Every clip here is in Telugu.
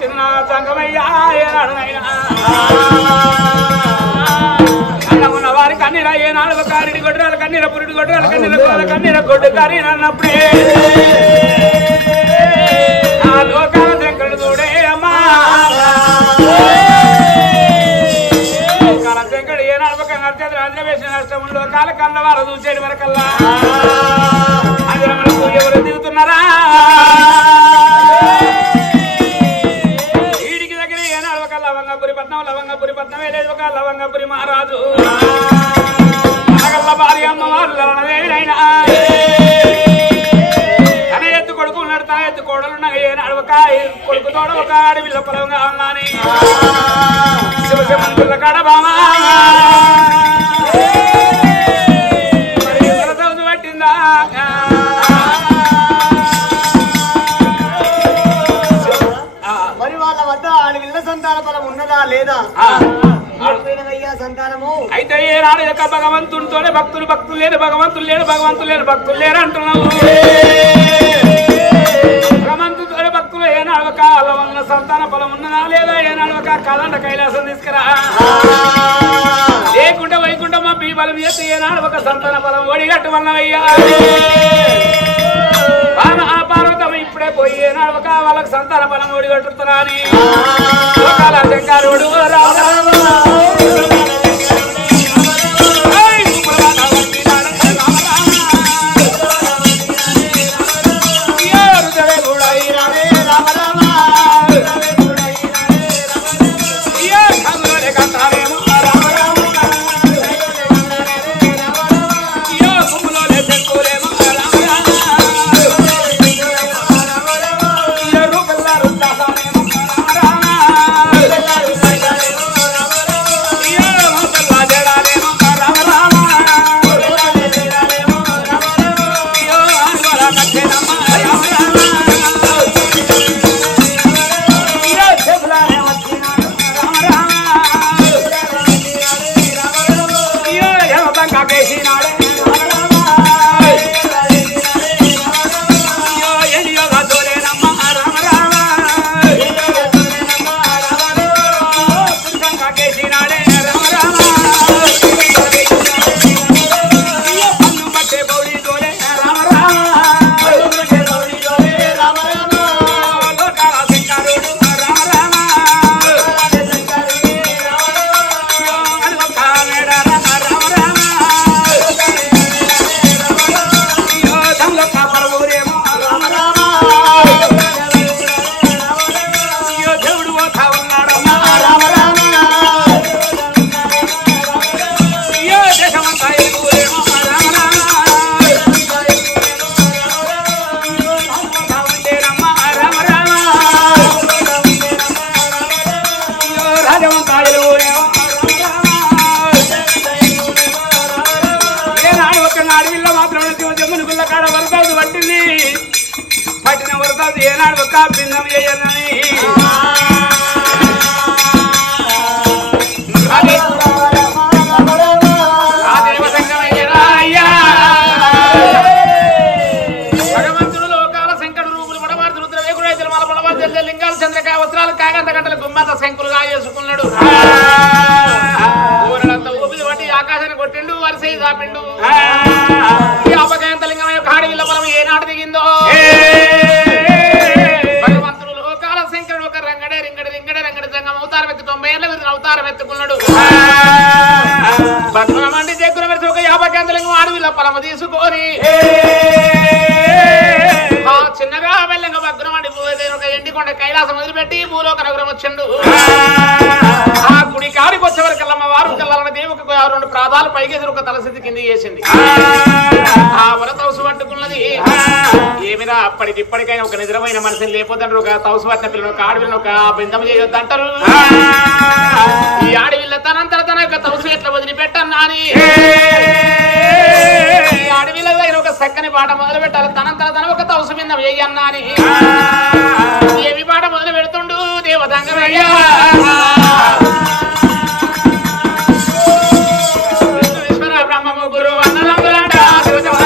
చిన్న సంగమయ్యా ఏనాడునైనా అన్నమున్న వారి కన్నీర ఏనాడు కారిడి గొడ్రాల కన్నీర పురిడి గొడ్రాల కన్నీర కోల కన్నీర గొడ్డు కారి అన్నప్పుడే ఆ లోకాల శంకరుడు చూడే అమ్మా లోకాల శంకరుడు ఏనాడు ఒక నర్చేతులు అంజన వేసిన నష్టంలో కాల కన్న వాళ్ళు చూసేది వరకల్లా అంజనములకు ఎవరు దిగుతున్నారా వీడికి దగ్గర ఏనాడు ఒక లవంగపురి పట్నమే లేదు ఒక లవంగపురి మహారాజు అనగల్ల భార్య అమ్మవారు లవణవేనైనా తన ఎత్తు కొడుకు ఉన్నాడు తన ఎత్తు కోడలున్నాయి ఏనాడు ఒక కొడుకు తోడ ఒక అడవిలో పొలంగా ఉన్నాని శివశమంతుల కడబామా సౌదు పట్టిందా మరి వాళ్ళ వద్ద అడవిల్ల సంతాన ఫలం ఉన్నదా లేదా సంతానము అయితే ఏనాడు యొక్క భగవంతుడితోనే భక్తులు లేరు భగవంతులు లేరు అంటున్నావు భగవంతుడితోనే భక్తులు ఏనాడు ఒక అలవన్న సంతాన ఫలం ఉన్నదా లేదా ఏనాడు ఒక కదండ కైలాసం తీసుకురా లేకుంటే వైకుంఠం మా బలం చేస్తే ఏనాడు ఒక సంతాన ఫలం ఒడిగట్టు వల్లవయ్యా ఆ పార్వతమ్మ ఇప్పుడే పోయి ఏనాడు ఒక వాళ్ళకి సంతాన ఫలం ఒడిగట్టుతున్నా అని లోకాల శంకరుడు ఏనాడు ఒక భిన్నం చేయనని భగవంతుడు లోకాల శంకరుడు రూపులు మడమార్చులు వేకుడు మల లింగాలు చంద్రకాయ వస్త్రాలు కాగంత గంటల గుమ్మంత శంకులుగా చేసుకున్నాడు ఊరంతా ఊపిరి పట్టి ఆకాశాన్ని కొట్టిండు వరిసై దాపిండు అపకాయంత లింగం యొక్క ఆడవిల్ల పొలం ఏనాడు దిగిందో అవతారం ఎత్తుకున్నాడు భద్రమండి దగ్గర పెడితే ఒక 50 గంటలకు అడవిలో పొలము తీసుకొని చిన్నగా మెల్లగా భద్రమండి ఒక ఎండికొండ కైలాసం వదిలిపెట్టి భూలోక నగరం వచ్చిండు ఆ గుడి కాడికి వచ్చే వరకు వారు కల్లాలన్న దేవుకు 2 ప్రాదాలు పైకి ఒక తలసిద్ధి కింద చేసింది ఆ వల తౌసు పట్టుకున్నది ఏమిరా అప్పటికిప్పటికైనా ఒక నిద్రమైన మనిషిని లేకపోతాడు ఒక తౌసు పట్టిన పిల్లలు ఒక ఆడవిల్ని ఒక బిందం చేయొద్దు అంటారు ఈ ఆడవిల్ల తనంతర తన యొక్క తౌసు ఎట్లా వదిలిపెట్టన్నా అని ఆడవిల్ల ఒక చక్కని పాట మొదలు పెట్టాలి తనంతర తన ఒక తౌసు బిందం చేయన్నా అని ఏమి పాట మొదలు పెడుతుండు దేవతంగరయ్యా బ్రహ్మ ముగ్గురు అన్నదమ్ములాట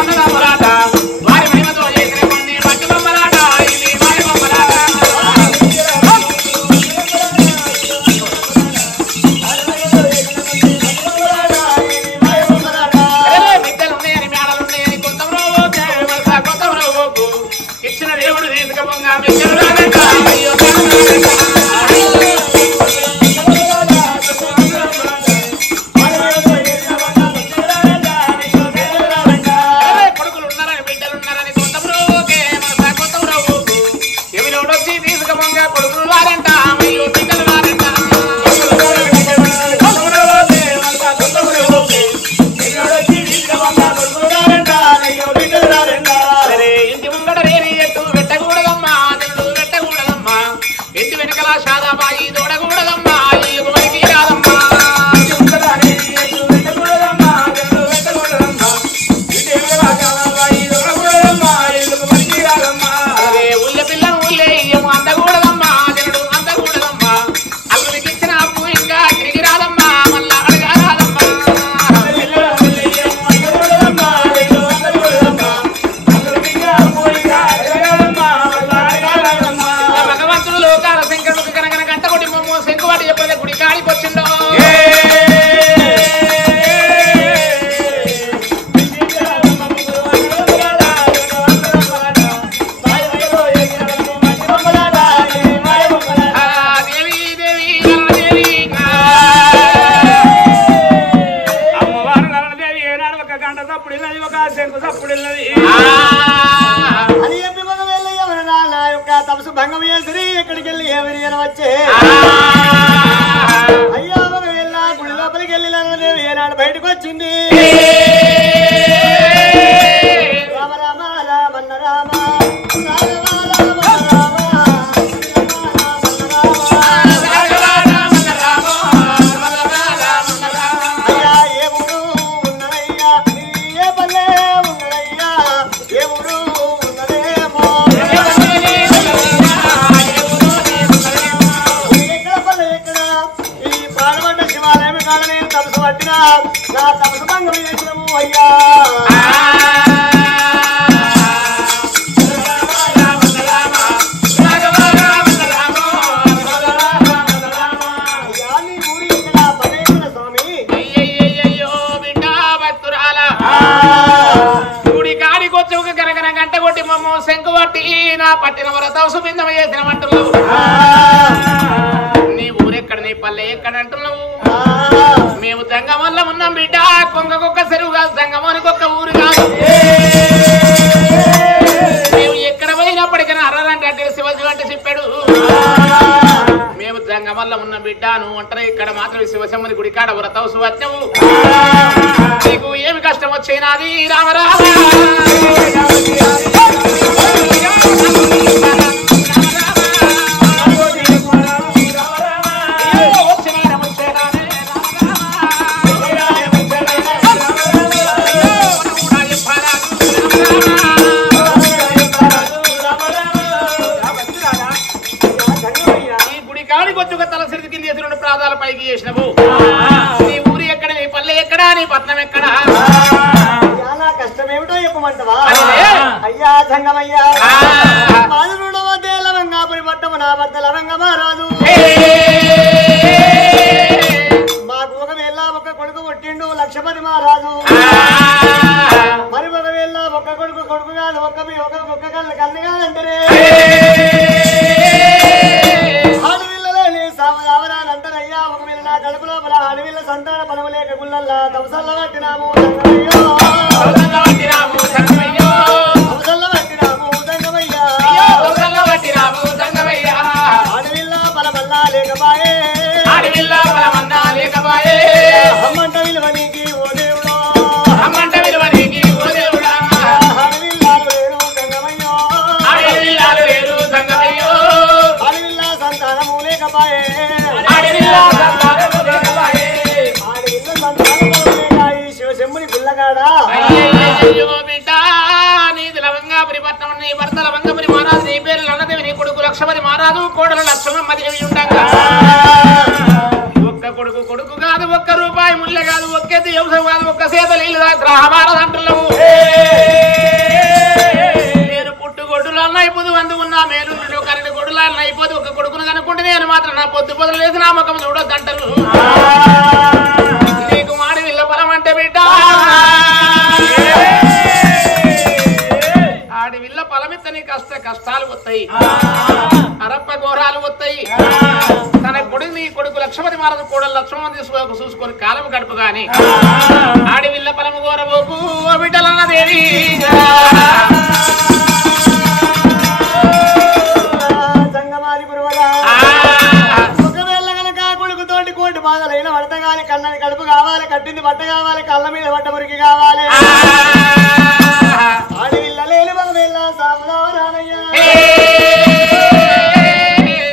అన్నదమ్ములాట వారి మహిమతో చేసిన కొన్ని మట్టి బొమ్మలాట ఇవి వారి బొమ్మలాట భంగం చేసి ఎక్కడికి వెళ్ళి ఎవరి వచ్చే అయ్యా ఒకవేళ గుడి లోపలికి వెళ్ళి ఏనాడు బయటకు వచ్చింది రామ రామ రామన్న రామ నా తపసు భంగం చేసినము అయ్యా నీ ఊరి ఇక్కడ పదేకుల స్వామి అయ్యయ్యో బిడ్డ భక్తురాల గుడి కాడికొచ్చి ఒక గనగన గంట కొట్టి మమ్మ శంకు పట్టి నా పట్టిన వరతవసు బిందమ చేసిన అంటున్నావు నీ ఊరెక్కడ నీ పల్లె ఎక్కడ అంటున్నావు మేము జంగమల్ల ఉన్నాం బిడ్డ కొంగకొక్క చెరువు కాదు జంగమానికి ఒక్క ఊరు కాదు మేము ఎక్కడ పోయినప్పటికైనా అర్రంటే అంటే శివజీ అంటే చెప్పాడు మేము జంగమల్ల ఉన్న బిడ్డ నువ్వు అంటారు ఇక్కడ మాత్రం శివశమ్మని గుడి కాడ వ్రతవు వచ్చావు నీకు ఏమి కష్టం వచ్చేనాది రామరా పైకి చేసినవు నీ ఊరి ఎక్కడ నీ పల్లె ఎక్కడా నీ పట్నం ఎక్కడా కష్టమేమిటో చెప్పమంటవా అయ్యా సంగమయ్యా లవంగాపురి పట్టము నా భర్త లవంగ మహారాజు మాకు ఒకవేళ ఒక కొడుకు పుట్టిండు లక్షపతి మహారాజు మరి ఒకవేళ ఒక్క కొడుకు కాదు ఒక్క కళ్ళు కాదంటారే సావదావరాలంటారయ్యా ఒకవేళ నా కడుపు లోపల అడవిల సంతాన పనము లేక గుళ్ళల్లా తమసల్ల పట్టినాము అడవిల్లా బలమల్లా లేకపాయే అమ్మంట విలువ నీకి ఓ దేవుడో అడవిల్లాలు వేరు గంగమయ్యో అడవిల్లా సంతానము లేకపాయే శివశంభుని పిల్లగాడా బిడ్డ నీది లవంగాపురి పట్నం నీ భర్త లవంగపురి మహారాజు నీ పేరు లన్నదేవి నీ కొడుకు లక్షపతి మహారాజు కోడలు లక్ష్మమ్మదేవి ఉండగా ఒక్క కొడుకు కాదు ఒక్క రూపాయి ముల్లె కాదు ఒక్కెత్తి వ్యవసాయం కాదు ఒక్క సేత నీళ్ళు గ్రహమారదంటున్నావు నేను పుట్టు గొడ్డులన్న అయిపోదు వందు ఉన్నా మేలు కరెంటు గొడ్డులన్న అయిపోదు ఒక కొడుకును కనుక్కుంటే నేను మాత్రం నా పొద్దు పొద్దులు లేసి నా ముఖం చూడొద్దంటారు నీకు మాడి విల్ల పొలం అంటే బిడ్డ ఆడి విల్ల పొలమిత్త నీ కష్టాలు వస్తాయి అరప్ప ఘోరాలు వస్తాయి తన కొడుకు నీ కొడుకు లక్ష్మతి మహారాజు కోడలు లక్ష్మణ్ తీసుకోక చూసుకొని కాలం గడుపు గాని ఆడి విల్ల పొలము ఘోరబోకు బిడ్డలన్నదేవి బాధలైన వడత కావాలి కన్నని కడుపు కావాలి కట్టింది బట్ట కావాలి కళ్ళ మీద బట్ట మురికి కావాలి ఆడవిల్లలేని మగవేళ్ళ సాములావరానయ్యా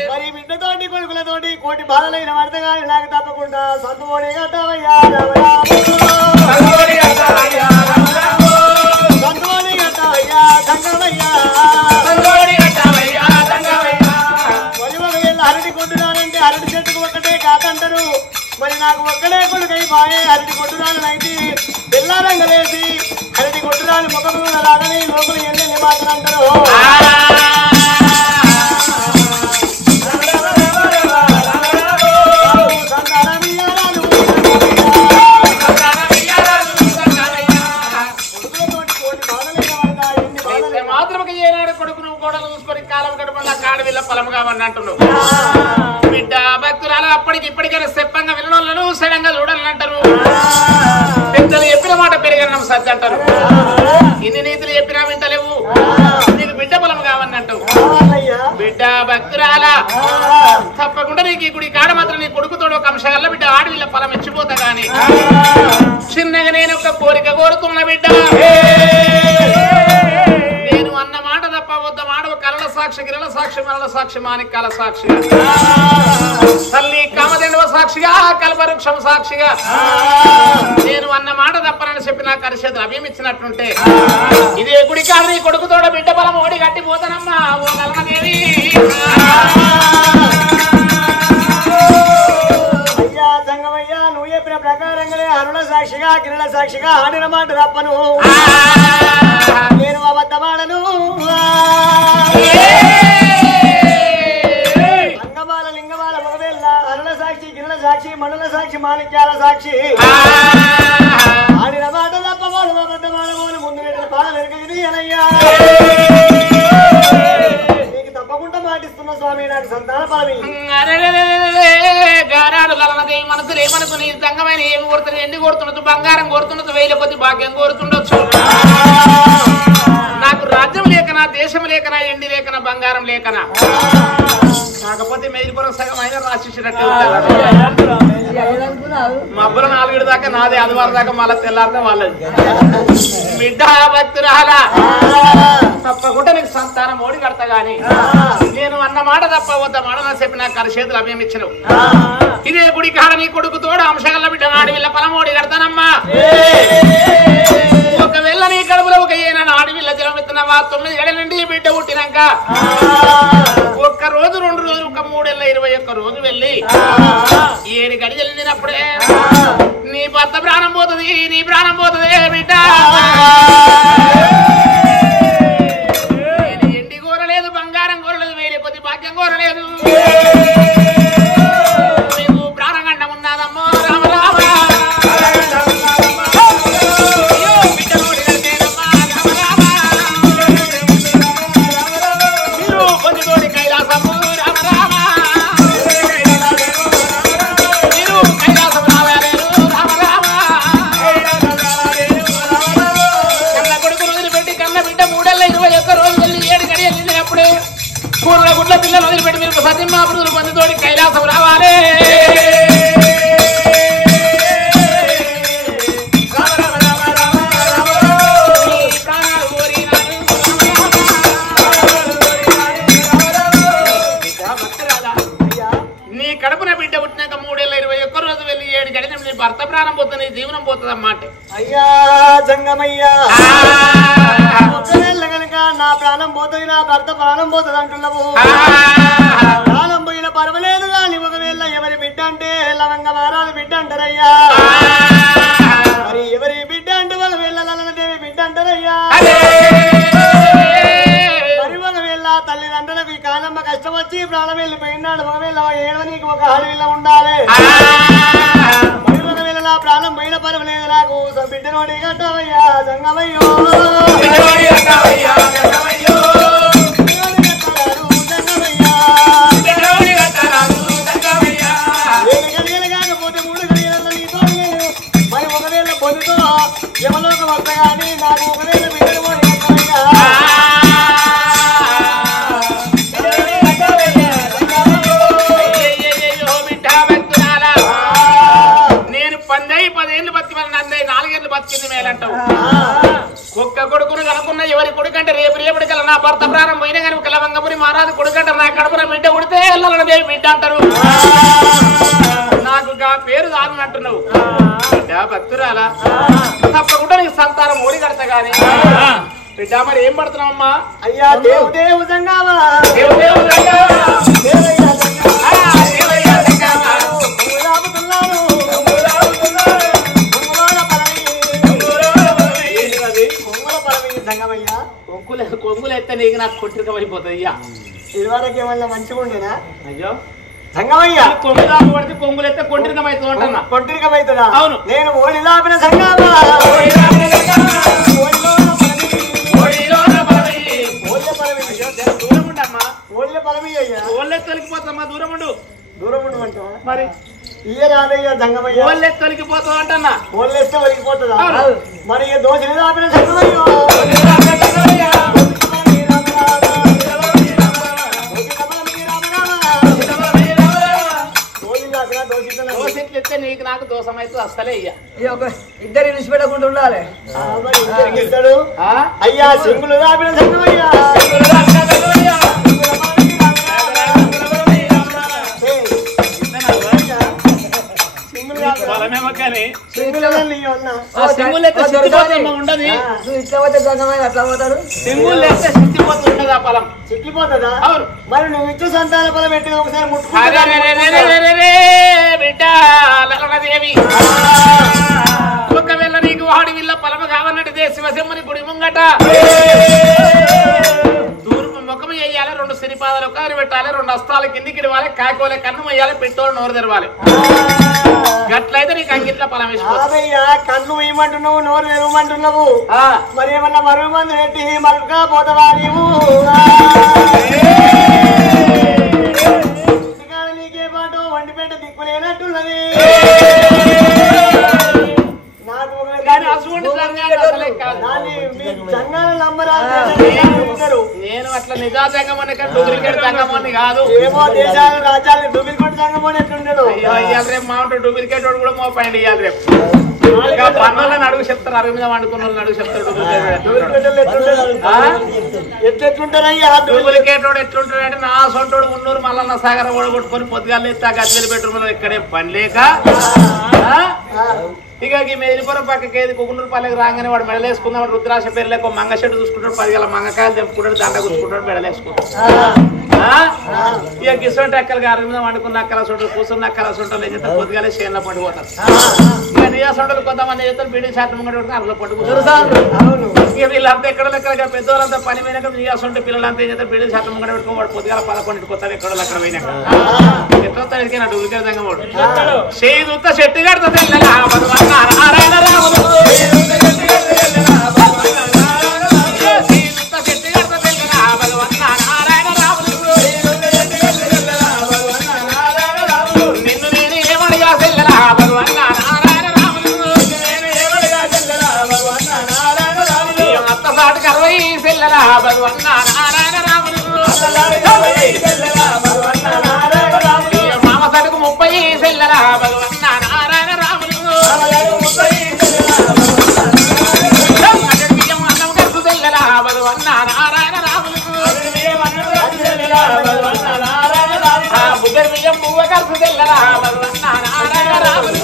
మరి బిడ్డతోటి కొడుకులతోటి కోటి బాధలైన వడత కావాలి నాకు తప్పకుండా సంతోడి కట్టవయ్యా సంతోడి కట్టవయ్యా సంగమయ్యా మరి మగవేళ్ళ అరటి కొట్టున్నానంటే అరటి చెట్టుకు ఒక్కటే కాదంటారు మరి నాకు ఒక్కడే కొడుకై బాయే అరటి కొట్టురాలనైతే తెల్లారంగలేసి అరటి కొట్టురాలు ముఖము రాదని లోపల ఎన్ని మాటలు అంటారు మాత్రమే ఏనాడు కొడుకు నువ్వు కూడా చూసుకొని కాలం గడపడా కాడ వీళ్ళ పొలం కావని అంటున్నావు బిడ్డ భక్తురాలు అప్పటికి ఇప్పటికైనా చెప్పంగా వినోళ్ళను సడంగా చూడాలని అంటారు పెద్దలు చెప్పిన మాట పెరిగిన సత్య అంటారు ఇన్ని నీతులు చెప్పినా వింటలేవు నీకు బిడ్డ పొలం కావని అంటావు బిడ్డ భక్తురాల తప్పకుండా నీకు ఈ గుడి కాడ మాత్రం నీ కొడుకుతోడు ఒక అంశగల్ల బిడ్డ ఆడవిల్ల ఫలం ఇచ్చిపోతా గాని చిన్నగా నేను ఒక కోరిక కోరుతున్న బిడ్డ నేను అన్న మాట తప్ప వద్ద మాడవ కలల సాక్షి గిరల సాక్షి మరల సాక్షి మాణిక్యాల సాక్షిగా తల్లి కామధేనువ సాక్షిగా కల్పవృక్షం సాక్షిగా నేను అన్న మాట తప్పనని చెప్పి నాకు అరిచేతులు అభిమిచ్చినట్టుంటే ఇదే గుడి కాడ నీ కొడుకుతోడ బిడ్డ బలం ఓడి కట్టిపోతానమ్మా ఓ కలమదేవి అయ్యా సంగమయ్యా నువ్వు చెప్పిన ప్రకారంగానే అరుణ సాక్షిగా కిరణ సాక్షిగా ఆడిన మాట తప్పను నేను అబద్ధమాడను అంగమాల లింగమాల మగవేళ్ళ అరుణ సాక్షి కిరణ సాక్షి మండల సాక్షి మాణిక్యాల సాక్షి ఆడిన మాట తప్పవాడు అబద్ధమాడమని ముందు నెట్టిన బాధ వెనుకది అనయ్యా నీకు తప్పకుండా మాటిస్తున్న స్వామి నాకు సంతాన ఫలమి గారాడు కలనదేవి మనసులు ఏమనుకు నీ సంగమైన ఏమి కోరుతుంది ఎండి కోరుతుండొచ్చు బంగారం కోరుతుండొచ్చు వేల కొద్ది భాగ్యం కోరుతుండొచ్చు నాకు రాజ్యం లేకనా దేశం లేకనా ఎండి లేకనా బంగారం లేకనా కాకపోతే మేలుపురం సగం అయినా రాసిచ్చినట్టు మబ్బుల 4 దాకా నాదే ఆదివారం దాకా మళ్ళీ తెల్లారితే వాళ్ళది బిడ్డ భక్తురాల తప్పకుండా నీకు సంతానం ఓడి కడతా గాని నేను అన్న మాట తప్ప వద్ద మాట నా చెప్పి నాకు అరిచేతులు అభిమిచ్చినవు ఇదే గుడి కాడ నీ కొడుకు తోడు అంశగల్ల బిడ్డ నాడి వీళ్ళ పొలమోడి కడతానమ్మా ఒకవేళ నీ కడుపులో ఒక ఏనా నాడి వీళ్ళ జలం ఎత్తున్నావా 9 గడిల నుండి బిడ్డ పుట్టినాక ఒక్క రోజు 2 రోజులు ఒక 3 రోజు వెళ్ళి 7 గడియలు నిన్నప్పుడే నీ భర్త ప్రాణం పోతుంది నీ ప్రాణం పోతుంది బిడ్డ నేను ఎండి కోరలేదు బంగారం కోరలేదు వేరే కొద్ది భాగ్యం కోరలేదు నీకు ప్రాణగండం ఉన్నదమ్మో రామ రామ గుడ్ల పిల్లలు వదిలిపెట్టి మీరు సత్యమాపురులు పొందితోడి కైలాసం రావాలి నీ కడుపున బిడ్డ పుట్టినాక 3 రోజు వెళ్ళి 7 గడిన నీ భర్త ప్రాణం పోతుంది నీ జీవనం పోతుంది అన్నమాట అయ్యా జంగమయ్యా కనుక నా ప్రాణం పోతుంది నా భర్త ప్రాణం పోతుంది అంటున్నావు ప్రాణం పోయిన పర్వాలేదు కానీ ఒకవేళ ఎవరి బిడ్డ అంటే లవంగ మారాలు బిడ్డ అంటారయ్యా మరి ఎవరి బిడ్డ అంటే ఒకవేళ లలనదేవి బిడ్డ అంటారయ్యా మరి ఒకవేళ తల్లిదండ్రులకు ఈ కాలమ్మ కష్టం వచ్చి ప్రాణం వెళ్ళిపోయినాడు ఒకవేళ ఏడవనికి ఒక అడవిలో ఉండాలి మరి ఒకవేళ నా ప్రాణం పోయిన పర్వాలేదు నాకు బిడ్డనోడి కట్టవయ్యా జంగమయ్యో ఎవలోకి వస్తా కానీ నాకు ఒకవేళ బిడ్డను నేను 10 ఏళ్ళు బతికి మరి 4 ఏళ్ళు బతికింది మేలంటావు ఒక్క కొడుకును కనుక్కున్న ఎవరి కొడుకంటే రేపటి కల్లా నా భర్త ప్రాణం పోయినా కానీ ఒక లవంగపురి మహారాజు కొడుకంటారు నా కడుపున బిడ్డ ఉడితే ఎల్లదేవి బిడ్డ అంటారు నాకు ఆ పేరు దాగినట్టున్నావు బిడ్డ భక్తురాలా తప్పకుండా నీకు సంతానం ఓడి కడతా గాని బిడ్డ మరి ఏం పడుతున్నావమ్మా అయ్యా దేవు సంగావా కొంగులు ఎత్తే నీకు నాకు కొట్టిక అయిపోతుంది అయ్యా ఇదివరకు ఏమన్నా మంచిగా ఉండేనా అయ్యో సంగమయ్య కొంగులాపు పడితే కొంగులు ఎత్తే కొంటిరికం అవుతుంది అంటున్నా కొంటిరికం అవుతుందా అవును నేను ఓడిలాపిన సంగమా దూరం ఉండమ్మా ఓళ్ళ పరమి అయ్యా ఓళ్ళే తొలికిపోతామ్మా దూరం ఉండు అంటా మరి ఇయ్య రాదయ్యా సంగమయ్య ఓళ్ళే తొలికిపోతావు అంటన్నా ఓళ్ళేస్తే ఒలిగిపోతుందా మరి దోషులు దాపిన సంగమయ్యో అసలే ఇయ్య. ఇద్దరు విడిచిపెట్టకుండా ఉండాలి. ఇస్తాడు అయ్యా సింగులు రాపిన సంగమయ్యా బలమేమో కానీ సింగులు ఉండదు. ఇట్లా పోతే సంగమై అట్లా పోతాడు. సింగులు వేస్తే సిద్ధిపోతు ఉండదు ఆ పొలం. చిక్కిపోతుందా? అవును. మరి నువ్వు ఇచ్చే సంతాన పొలం పెట్టి ఒకసారి బిడ్డ లలనదేవి ఒకవేళ నీకు వాడి వీళ్ళ పొలము కావాలంటే శివసింహని గుడి ముంగట తూర్పు ముఖం వేయాలి, 2 సిరిపాదాలు ఒకరి పెట్టాలి, 2 హస్తాలు కిందికి ఇవ్వాలి, కాకోలే కన్ను వేయాలి, పెట్టోలు నోరు తెరవాలి. గట్లయితే నీకు అంగిట్ల పొలం వేసిపోతుంది. కన్ను వేయమంటున్నావు, నోరు తెరవమంటున్నావు. మరి ఏమన్నా మరుగు మంది పెట్టి మరుగా పోతావా నీవు? నీకే పాటు వండిపేట దిక్కులేనట్టున్నది. నేను అట్లా నిజా సంగమని డూప్లికేట్ సంగమని కాదు. ఏమో దేశాలు రాజ్యాలు డూప్లికేట్ సంగమని ఎట్లుంటాడు. ఇవాళ రేపు మామూలు డూప్లికేట్ వాడు కూడా మోపండి. ఇవాళ రేపు పన్నులను అడుగు చెప్తారు, అరుగు మీద వండుకున్న వాళ్ళని అడుగు చెప్తారు. ఎట్లుంటారయ్యా డూప్లికేట్ వాడు ఎట్లుంటాడు అంటే నా సొంటోడు ఉన్నూరు మల్లన్న సాగర ఓడగొట్టుకొని పొద్దుగాలు ఎత్తే గదివేలు బెడ్రూమ్ ఇక్కడే పని లేక ఇక ఈ మేలిపురం పక్కకి ఏది కుకునూరు పల్లెకి రాగానే వాడు మెడలేసుకుందాం. వాడు రుద్రాశ పేరు లేక మంగ చెట్టు చూసుకుంటాడు, 10 గల మంగకాయలు తెంపుకుంటాడు, దండ కూర్చుకుంటాడు, మెడలేసుకుంటాడు. ఇక గిసొంటి అక్కలు గారి మీద వండుకున్న అక్కల సొంటలు కూర్చున్న అక్కల సొంటలు ఏం చేస్తారు పొద్దుగాలే చేనులో పడిపోతారు. ఇక నిజా సొంటలు కొంతమంది చేస్తారు బీడీ శాతం ముంగట అరలో పట్టుకుంటారు. ఇక వీళ్ళంతా ఎక్కడెక్కడ పెద్దవాళ్ళంతా పని పోయినాక నిజా సొంట పిల్లలంతా ఏం చేస్తారు బీడీ శాతం ముంగట పెట్టుకుని వాడు పొద్దుగాల 11 కొత్తారు ఎక్కడో అక్కడ పోయినాక ఎట్లా నా డూప్లికేట్ సంగం వాడు చేదుత్త చెట్టు కడుతుంది నారాయణ రాముడు నిన్ను నేను ఏమడిగా చెల్లెలా భగవన్ నారాయణ రాముడు అత్తసాటికి 60 చెల్లెలా భగవన్ నారాయణ రాముడు మామ సటుకు 30 చెల్లెలా భగవన్ నారాయణ రాముడు భగవన్ నారాయణ రాముడు బుద్ధ బియ్యం పువ్వ కలుసు తెల్లరా భగవన్ నారాయణ రాముడు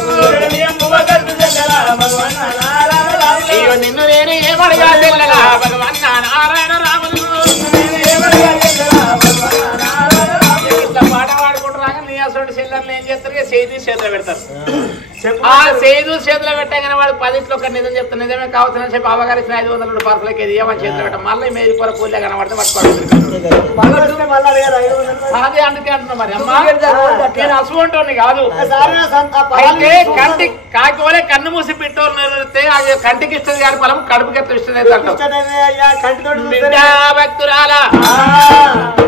అయ్యో నిన్ను నేను ఏమడిగా తెల్లరా భగవన్ నారాయణ రాముడు ఇట్లా పాట పాడుకుంటున్నాక నీ అసలు చెల్లెళ్ళు ఏం చేస్తారు? చేతి చేతిలో పెడతారు. ఆ చేదు చేతిలో పెట్టగానే వాడు 10 ఒక నిజం చెప్తాను, నిజమే కావచ్చునని చెప్పి అవగారి 500 పార్సలకి ఏమని చేతిలో పెట్టాం. మళ్ళీ మేలిపోర పూలే కనబడితే పట్టుకోవాలి. అదే అందుకే అంటున్నా. మరి అమ్మా నేను అసువంటోని కాదు. అయితే కంటి కాకపోలే కన్ను మూసి పెట్టోరు నిలిస్తే అది కంటికి ఇస్తుంది కానీ పొలం కడుపుకి ఎట్లా ఇస్తుంది భక్తురాల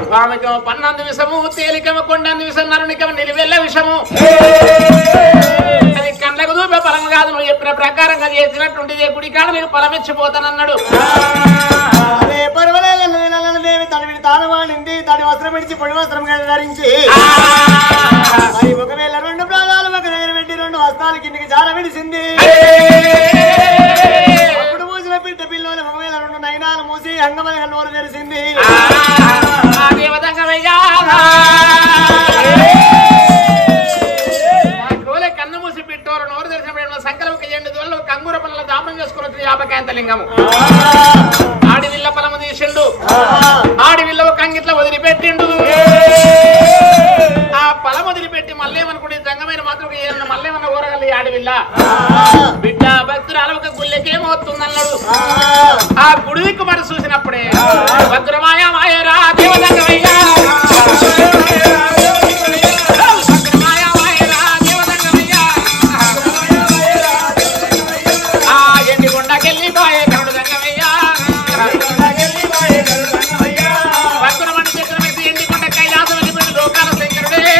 స్వామికమ 12 విషము తేలికమ కొండందు విషం నరునికమ నిలివెల్ల విషము అది కండ్లకు దూపే పొలం కాదు. నువ్వు చెప్పిన ప్రకారంగా చేసినట్టుండి గుడి కాడ నేను పొలం ఇచ్చిపోతానన్నాడు. తడివిడి తాళమాడింది, తడి వస్త్రం విడిచి పొడి వస్త్రం ధరించి మరి ఒకవేళ 2 ప్రాణాలు ఒక దగ్గర పెట్టి 2 వస్త్రాలు కిందికి జార విడిచింది. అప్పుడు మూసిన బిడ్డ పిల్లలు ఒకవేళ 2 నయనాలు మూసి అంగమని నోరు తెరిచింది. కన్ను మూసి పెట్టోరు నోరు తెరిచినప్పుడు సంకల్ప ఎండు ఒక అంగూర పనుల దాపం చేసుకుని 50 లింగము ఆడి విల్ల పొలము తీసిండు. ఆడి విల్ల ఒక అంగిట్ల వదిలిపెట్టిండు. ఆ పొలం వదిలిపెట్టి మళ్ళేమనుకుంటే జంగమైన మాత్రం మళ్ళేమన్నా ఊరగల్లి ఆడివిల్ల బిడ్డ భక్తురాలు ఒక గుళ్ళకేమవుతుందన్నాడు. ఆ గుడికి మరి చూసినప్పుడే భద్రమాయ మాయరా దేవదంగమయ్యా ఎండికొండకెళ్ళిపోయే కరుడు దంగమయ్యా భద్రమణి చక్రవర్తి ఎండికొండ కైలాసం వెళ్ళిపోయిన లోకాల శంకరుడే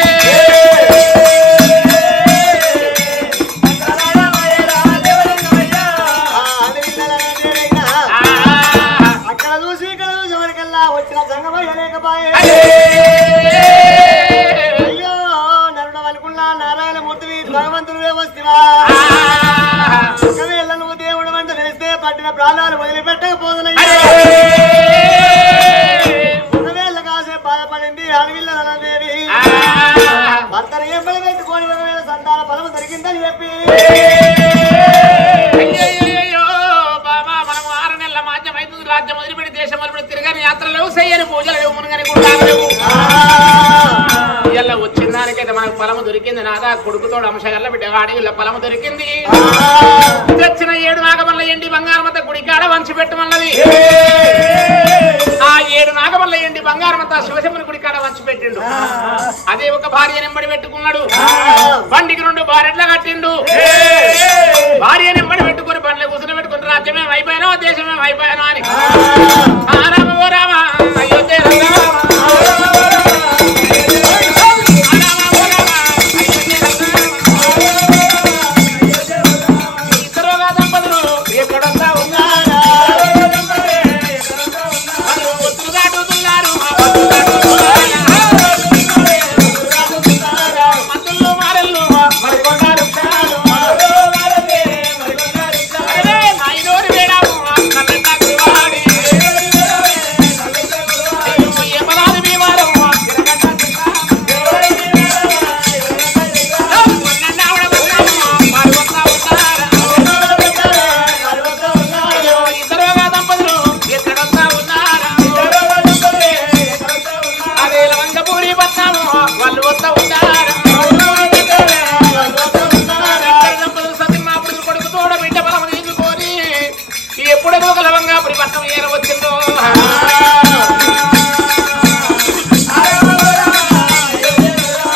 అక్కడ చూసి ఇక్కడ చూసి ఎవరికల్లా వచ్చిన సంగమయ్య లేకపోయే అయ్యో నరుడు అనుకున్నా నారాయణ మూర్తి భగవంతుడు వస్తువా ప్రాణాలు వదిలిపెట్టకపోతున్నాయి. ఉన్నవేళ్ళ కాసే బాధపడింది అడవిల్ల నల్లదేవి. భర్తను ఎంబడి పెట్టుకొని ఒకవేళ సంతాన ఫలము దొరికిందని చెప్పి రాజ్యం వదిలిపెట్టి దేశం వదిలిపెట్టి తిరగని యాత్రలు లేవు, చెయ్యని పూజలు లేవు, మునుగని గుండాలు లేవు. ఇలా వచ్చిన దానికైతే మనకు ఫలము దొరికింది. నాదా కొడుకుతోడు అంశగల్ల బిడ్డ అడవిలో ఫలము దొరికింది. తెచ్చిన 7 నాగమల్ల ఎండి బంగారమంతా గుడికాడ వంచి పెట్టమన్నది. ఆ 7 నాగమల్ల ఎండి బంగారమంతా శివశంభుని గుడికాడ వంచి పెట్టిండు. అదే ఒక భార్య నెంబడి పెట్టుకున్నాడు. బండికి 2 భార్యట్లా కట్టిండు. భార్య నెంబడి పెట్టుకుని బండ్లు కూర్చుని పెట్టుకుని రాజ్యమే అయిపోయినా దేశమే అయిపోయాను అని రామ ఓ రామ అయోధ్య ఇద్దరుగా దంపతులు ఎక్కడంతా ఉన్నారా ఒత్తులు దాటుతున్నారు మందులు మారళ్ళు మరికొంటారు నాయనోరు వేడాము నల్లెండా గురువాడి ఏమరాదు భీమారం ఇద్దరుగా దంపతులు ఎక్కడంతా ఉన్నారా అదే వంగపూరి పట్టాము వాళ్ళు వస్తా ఉంటారా దంపతులు సత్యమాపుడు కొడుకు తోడ బిడ్డ బలం తీసుకొని ఎప్పుడేదో ఒక లవంగాపురి పట్టం ఏర వచ్చిందో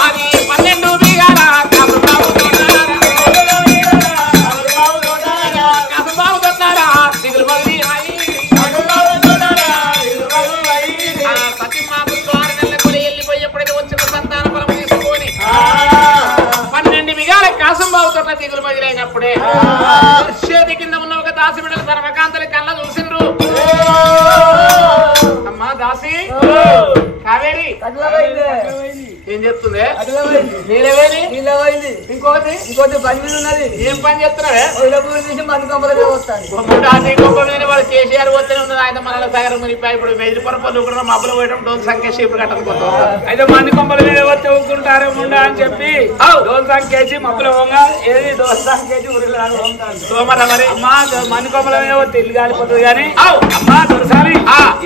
అది 12 బీగాల కాసుబాబు తోటారా దిగులు బదిలీ సత్యమాపుడు 6 నెలల కొలి వెళ్ళిపోయి ఎప్పుడైతే వచ్చిన సంతాన బలం తీసుకొని 12 బిగాల కాసుబాబు తోట దిగులు బదిలైనప్పుడే చేతి కింద ఉన్న ఒక దాసి బిడ్డలు ధర్మకాంతలు కళ్ళ చూసిండ్రు. అమ్మా దాసి కావేరి ఏం చెప్తుంది? ఇంకోటి పని మీద ఉన్నది. ఏం పని చేస్తున్నావే? మంది కంపలు వస్తాను. వాడు కేసీఆర్ పోతేనే ఉన్నది. ఆయన మన సగరం మునిపోయి ఇప్పుడు మెదిరి పొరపల్లి కూడా మబ్బులు పోయడం డోన్ సంఖ్య షీపులు కట్టకపోతాం. అయితే మంది కొంపల మీద వస్తే ఊరుకుంటారే ముండా అని చెప్పి డోన్ సంఖ్యేసి మబ్బుల పొంగ ఏది డోన్ సంఖ్యేసి ఊరిలో మరి అమ్మా మంది కొంపల మీద వస్తే ఇల్లు కాలిపోతుంది కానీ అమ్మా దొరసారి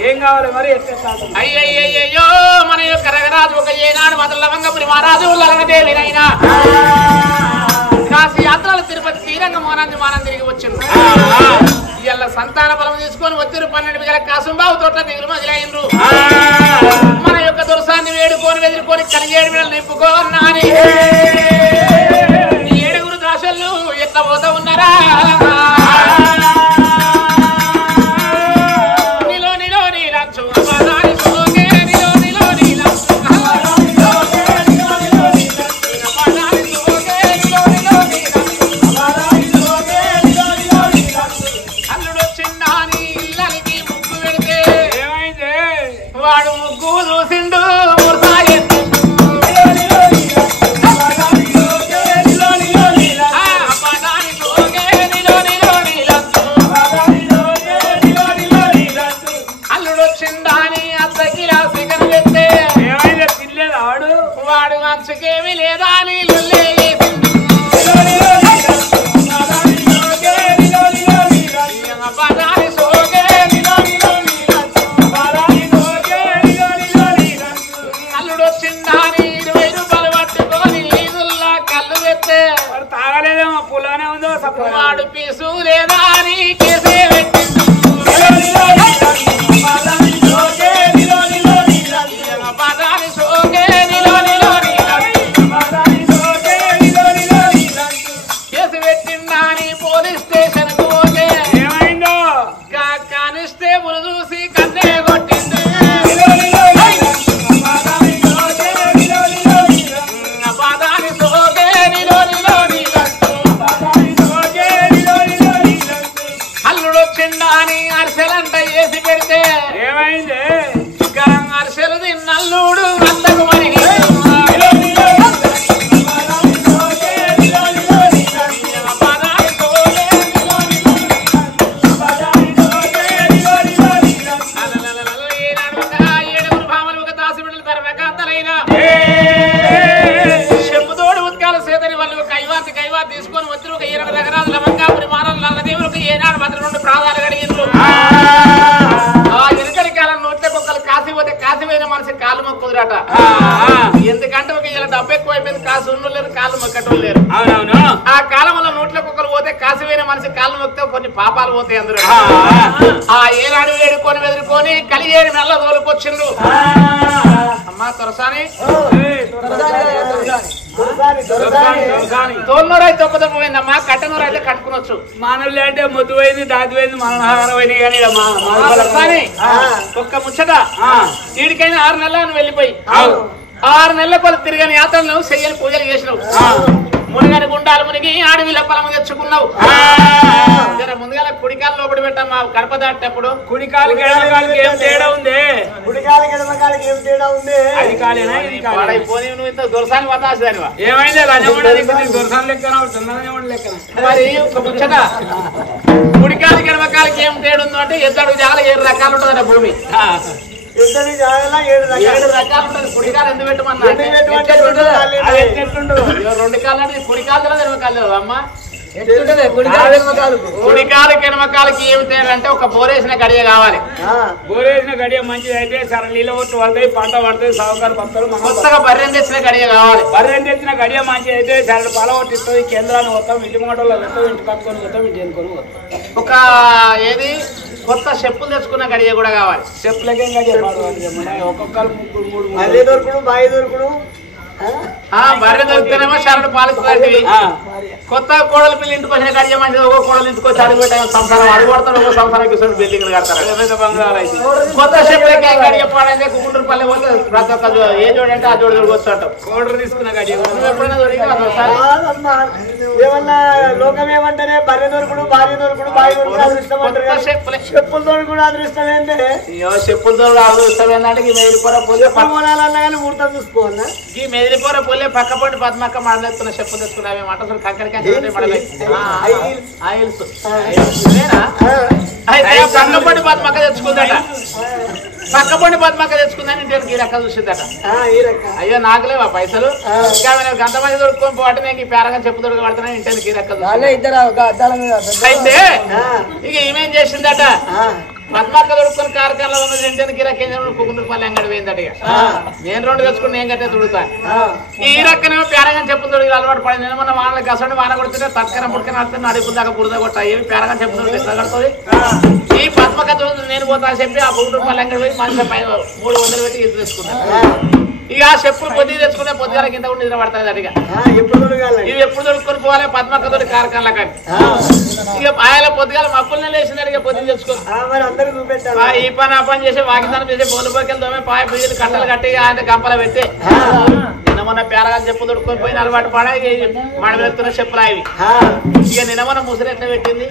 ఏం కావాలి మరి ఎత్తేస్తాను. అయ్యయ్యో మన యొక్క రగరాజు ఒక ఏనాడు మొదలు లవంగపురి మహారాజు లలనదేవినైనా కాశీ యాత్రలు తిరుపతి శ్రీరంగ మోనాన్ని మానం తిరిగి వచ్చిండు. ఇలా సంతాన బలం తీసుకొని వచ్చిరు 12 బిగల కాసుంబాబు తోట దిగులు మొదలైండ్రు. మన యొక్క దొరసాన్ని వేడుకొని వెదురుకొని కలిగేడు బిడ్డలు నింపుకోవన్నా అని 7 దాసళ్ళు ఎట్లా పోతా ఉన్నారా? వాడు ముగ్గు చూసిండు అల్లుడు వచ్చిండాని అత్తకి సిగన్ పెడితే వాడు అంచుకేమి లేదా అని అల్లుడు వచ్చిండాని 20 రూపాయలు పట్టుకొని ఈదుల్లా కళ్ళు పెడితే తాగలేదేమో పులానే ఉందో వాడు పీసు లేదా అని కేసే పెట్టిండు. కేసు పెట్టిండా అని పోలీస్ స్టేషన్ కు పోతే ఏమైందో కానిస్టేబుల్ చూసి కన్నే కొట్టిండు. అల్లుడు వచ్చిండా అని అరిసెలంట వేసి పెడితే ఏమైంది అరిసెలు తిన్నల్లుడు అందకు మరి కాళ్ళు మొక్కటం లేరు. అవునవును. ఆ కాలంలో నోట్ల కుక్కలు పోతే కాసిపోయిన మనిషి కాళ్ళు మొక్కితే కొన్ని పాపాలు పోతాయి అందరూ. ఆ ఏనాడు వేడుకొని వెదురుకొని కలిగేడు మెల్ల తోలుకొచ్చిండ్రు. అమ్మా తొరసాని తోలునూరు అయితే ఒక్క దెబ్బ పోయిందమ్మా, కట్టనూరు అయితే కట్టుకునొచ్చు. మానవులు అంటే మొద్దు పోయింది, దాటి పోయింది, మనహారం పోయింది. కానీ తొరసాని ఒక్క ముచ్చట, వీడికైనా 6 నెలలు నువ్వు వెళ్ళిపోయి 6 నెలల కొలు తిరిగిన యాత్రలు నువ్వు చెయ్యని పూజలు చేసినావు. మునిగని గుండాలు మునిగి అడవిలో పొలం తెచ్చుకున్నావు. ముందుగా కుడికాలు లోపడి పెట్టమ్మా కడప దాటేటప్పుడు. కుడికాలకి ఎడమకాలకి ఏం తేడా ఉంది? కుడికాలకి ఎడమకాలకి ఏం తేడా ఉంది? అది కాలేనా ఇది పాడైపోయి నువ్వు ఇంత దొరసాని వదాసిదానివా? ఏమైంది? లంజమూడ దొరసాని లెక్కన లెక్కన. మరి ఒక ముచ్చట, కుడికాలకి ఎడమకాలకి ఏం తేడుందో అంటే ఎద్దడు జాల 7 రకాలు ఉంటుందట భూమి. ఇద్దరి జాగలా 7 రకాలు ఉంటుంది. కుడికాలు ఎందుకు పెట్టమన్నా? అది ఎట్లుండదు? 2 కాళ్ళు అంటే కుడికాలు ఎడమకాలు అమ్మా. ఎడమకాలకు కుడికాలకి ఎడమకాలకి ఏమి తేడా అంటే ఒక బోరేసిన గడియ కావాలి. బోరేసిన గడియ మంచిది అయితే సరే నీళ్ళ ఒట్టు పడతాయి, పంట పడుతుంది, సాగుకారు పడతారు. కొత్తగా బర్రెం తెచ్చిన గడియ కావాలి. బర్రెం తెచ్చిన గడియ మంచిది అయితే సరే పొల ఒట్టిస్తుంది, కేంద్రాన్ని వస్తాం, ఇంటి మూటలో వస్తాం, ఇంటి పట్టుకొని వస్తాం, ఇంటి ఎన్నుకొని వస్తాం. ఒక ఏది కొత్త చెప్పులు తెచ్చుకున్న గడియ కూడా కావాలి. చెప్పులకే గడియ ఒక్కొక్కరు 3 అదే దొరుకుడు బాయి దొరుకుడు. బర్రె దొరికితేనేమో షరడు పాలిస్తాంటివి. కొత్త కోడలు పిల్లి ఇంటికి వచ్చిన గడియ మంచిది. ఒక కోడలు ఇంటికి వచ్చి అడుగు పెట్టాను సంసారం అడుగు పడతారు, ఒక సంసారం బిల్డింగ్లు కడతారు, బంగారాలు అయితే. కొత్త చెప్పులకి గడియ పాడైతే గుంటూరు పల్లె పోతే ప్రతి ఒక్క ఏ జోడంటే ఆ జోడు దొరికొచ్చాడు. కోడలు తీసుకున్న గడియ నువ్వు ఎప్పుడైనా దొరికా? ఏమన్నా లోకం ఏమంటారే బర్రె దొరుకుడు, భార్య దొరుకుడు, బాయి దొరుకుడు అదృష్టం అంటారు. చెప్పులు దొరుకుడు అదృష్టం ఏంటంటే చెప్పులతో అదృష్టం ఏంటంటే ఈ మెదిలిపోర పోలే కొనాలన్నా కానీ ముహూర్తం చూసుకోవాలన్నా. ఈ మెదిలిపోర పోలే పక్కపండి పద్మక్క మడలేస్తున్న చెప్పులు తెచ్చుకున్నామే మాట అసలు కంకడికి ఆయిల్స్ అయితే పక్కపండి పద్మక్క తెచ్చుకుందట. పక్కపండి పద్మక్క తెచ్చుకుందని ఇంటికి ఈ రకాలు చూసిందట. అయ్యో నాకు లేవా పైసలు, ఇంకా గంట మంది దొరుకుని పోటీ నేను ఈ పేరగా చెప్పు దొరికి పడుతున్నా ఇంటికి ఈ రకాలు. అయితే ఇక ఈమెం చేసిందట, పద్మక్క దొడుకుని కార్ఖానలో ఉన్న ఇంటికి గిరాకేంద్రం కుకుందరు పల్లె అంగడి పోయిందట. నేను 2 తెచ్చుకుని నేను కట్టే తుడుతాను. ఈ రక్కనేమో పేరగా చెప్పులు దొరికి అలవాటు పడింది. నేను మొన్న వానలు కసండి వాన కొడుతుంటే తక్కన పుట్టుకని వస్తుంది, అడుగుల దాకా బురద కొట్టా ఏమి పేరగా చెప్పులు దొరికి ఎట్లా కడుతుంది. ఈ పద్మక్క నేను పోతా చెప్పి ఆ కుకుందరు పల్లె అంగడి పోయి మనిషి 300 పెట్టి ఇది తెచ్చుకున్నాను. ఇక ఆ చెప్పులు పొద్దు తెచ్చుకుంటే పొద్దుగాల కింద ఉండి నిద్ర పడుతుంది అడిగా. ఇవి ఎప్పుడు దొరుకుని పోవాలి పద్మక్క తోటి కార్ఖానలో కానీ. ఇక ఆయన పొద్దుగాల మప్పుల్ని లేచింది అడిగా పొద్దున తెచ్చుకో. ఈ పని ఆ పని చేసి వాకితనం చేసి బోలు పోకెళ్ళి తోమే పాయ పూజలు కట్టలు కట్టి ఆయన గంపలు పెట్టి నిన్న మొన్న పేరగా చెప్పులు దొడుకొని పోయిన అలవాటు పడ మన వెళ్తున్న చెప్పులు అవి. ఇక నిన్న మొన్న ముసురు ఎట్లా పెట్టింది.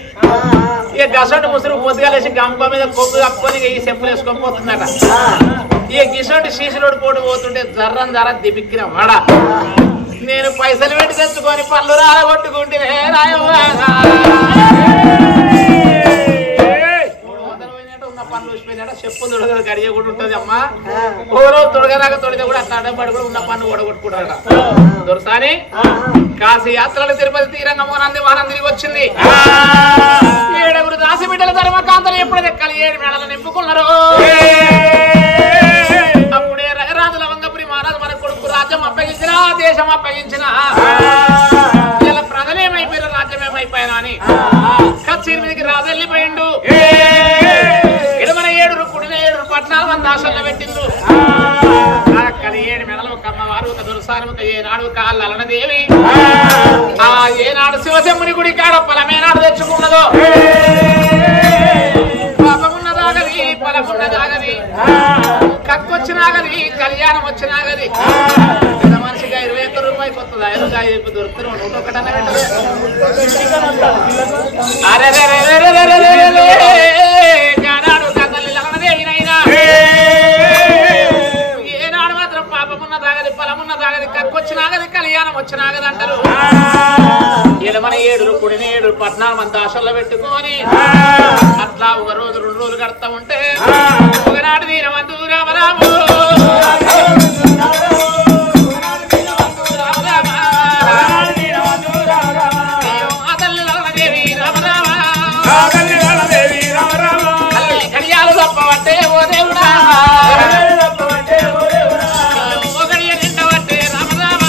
ఇక గసోటి ముసురు పొద్దుగాల వేసి గంప మీద కొమ్ము కప్పుకొని ఈ చెప్పులు వేసుకొని పోతుందట. ఇక గిసోటి శీసులోడు పోటు పోతుంటే జర్రం జర దిబిక్కిన వడ. నేను పైసలు పెట్టి తెచ్చుకొని పళ్ళు రాలగొట్టుకుంటే 300 పోయినట్టు ఉన్న పనులు వచ్చిపోయినట్ట. చెప్పులు తొడగ గడియ కూడా ఉంటుంది అమ్మా. ఓరో తొడగరాక తొడితే కూడా అట్లా అడ్డపడి కూడా ఉన్న పన్ను ఓడగొట్టుకుంటారట. దొరసాని కాశీ యాత్రలు తిరుపతి తీరంగా మోనంది తిరిగి వచ్చింది. 7 దాసి బిడ్డల ధర్మకాంతలు ఎప్పుడైతే ఎక్కాలి 7 మేడలు నింపుకున్నారు. అప్పుడే రఘరాజుల వంగపురి మహారాజు మన కొడుకు రాజ్యం అప్పగించిన దేశం అప్పగించిన ఇలా ప్రజలేమైపోయారు రాజ్యం ఏమైపోయినా అని కచ్చీరి మీదకి రాజు వెళ్ళిపోయిండు. ఇడమన 7 కుడిన 7 పట్నాలు మంది ఆశల్లో పెట్టిండు. అక్కడ 7 మెడలు ఒక అమ్మవారు ఒక దురసారి ఒక ఏనాడు కాళ్ళ అలనదేవి. ఆ ఏనాడు శివశంభుని గుడి కాడ పొలమేనాడు తెచ్చుకున్నదో పాపమున్నదాగది పొలమున్నదాగది కక్కొచ్చినాగది కళ్యాణం వచ్చినాగది. మనిషిగా 21 రూపాయలు కొత్తది 5 దొరుకుతుంది 101 అన్న పెట్టదు. అరేనాడు కథలు అలనదేవినైనా ఏనాడు మాత్రం పాపమున్నదాగది పొలమున్నదాగది కక్కొచ్చినాగది కళ్యాణం వచ్చినాగది అంటారు. మన 7 కుడిని 7 పట్నాలు మంది ఆశల్లో పెట్టుకొని అట్లా ఒక రోజు 2 రోజులు గడతా ఉంటే ఒకనాడు దీనవంతు రామరాము కడియాలు తప్పబట్టే ఓ దేవుడా ఒకడియ నిండబట్టే రామరామ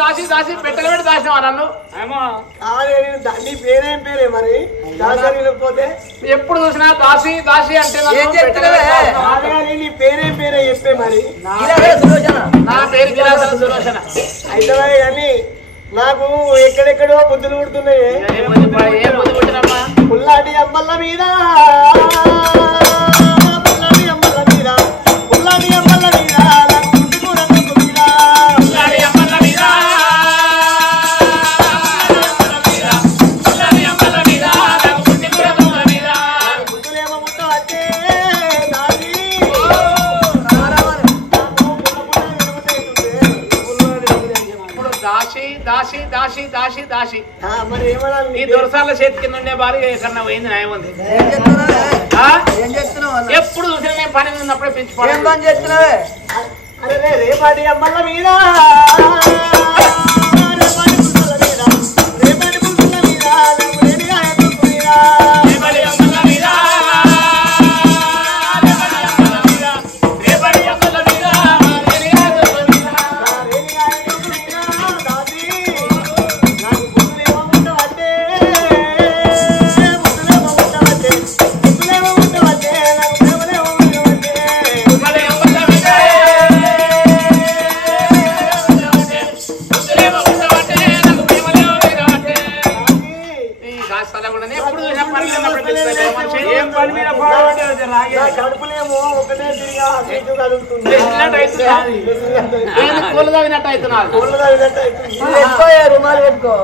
దాసి దాసి పెట్టెలు పెట్టి దాసినావా నన్ను? ఏమో కాదే నీ పేరేం పేరే మరి దాసరి పోతే ఎప్పుడు చూసినా దాసి దాసి అంటే నన్ను ఏం పెట్టెలు పెట్టి చెప్తున్నావే? దాసినావా? కాదుగాని నీ పేరేం పేరే చెప్పే మరి సులోచన నా పేరు గిలాసన సులోచన. అయితే కానీ నాకు ఎక్కడెక్కడో బుద్ధులు పుడుతున్నాయి ఏం బుద్ధి పుట్టినమ్మా? పుల్లాటి అమ్మల మీద పుల్లాటి అమ్మల మీద పుల్లాటి అమ్మల మీద నాకు పుట్టి కూడా మీద పుల్లాడి అమ్మల మీద, పుల్లాడి అమ్మల మీద, నాకు పుట్టి కూడా తమ్ముల మీద. బుద్ధులేమో ముట్ట వచ్చే దాది ఇప్పుడు దాసి దాసి దాసి దాసి దాసి మరి ఏమన్నా ఈ దొరసాల చేతి కింద ఉండే భార్య ఎక్కడన్నా పోయింది న్యాయముంది. ఏం చెప్తున్నావే? ఆ? ఏం చెప్తున్నావు అన్న? ఎప్పుడు చూసినా నేను పని మీద ఉన్నప్పుడే ఏం పెంచుకోవడం. పని చేస్తున్నావే? అరే రేపాటి అమ్మల మీద రేపాటి పుస్తల మీద రేపాటి పుస్తల మీద నాకు లేనిగా ఎందుకు మీద రేపటి అమ్మల మీద, రేపటి అమ్మల మీద, రేపటి అమ్మల మీద, లేనిగా ఎందుకు మీద దాది నాకు బుద్ధులేమో ఉండవట్టే బుద్ధులేమో ఉండవట్టే బుద్ధులేమో ఉండవట్టే నాకు ప్రేమలేమో ఉండవట్టే రేపటి అమ్మల మీద, బుద్ధులేమో ఉండవట్టే, నాకు ప్రేమలేమో ఉండవట్టే. ఈ కాస్తలా కూడా ఎప్పుడు చూసినా పని మీద ఉన్నప్పుడే పెంచుకోవడం మనిషి. ఏం పని మీద పోరాడే లాగే నా కడుపులేమో ఒకటే తిరిగా అటు కలుగుతుంది ప్రెసిడెంట్ అవుతుందా? నేను కూలు తగినట్టు అవుతున్నాను. ఊళ్ళో ఇదంతా అవుతుంది. నువ్వు పెట్టుకో, రుమాలు పెట్టుకో.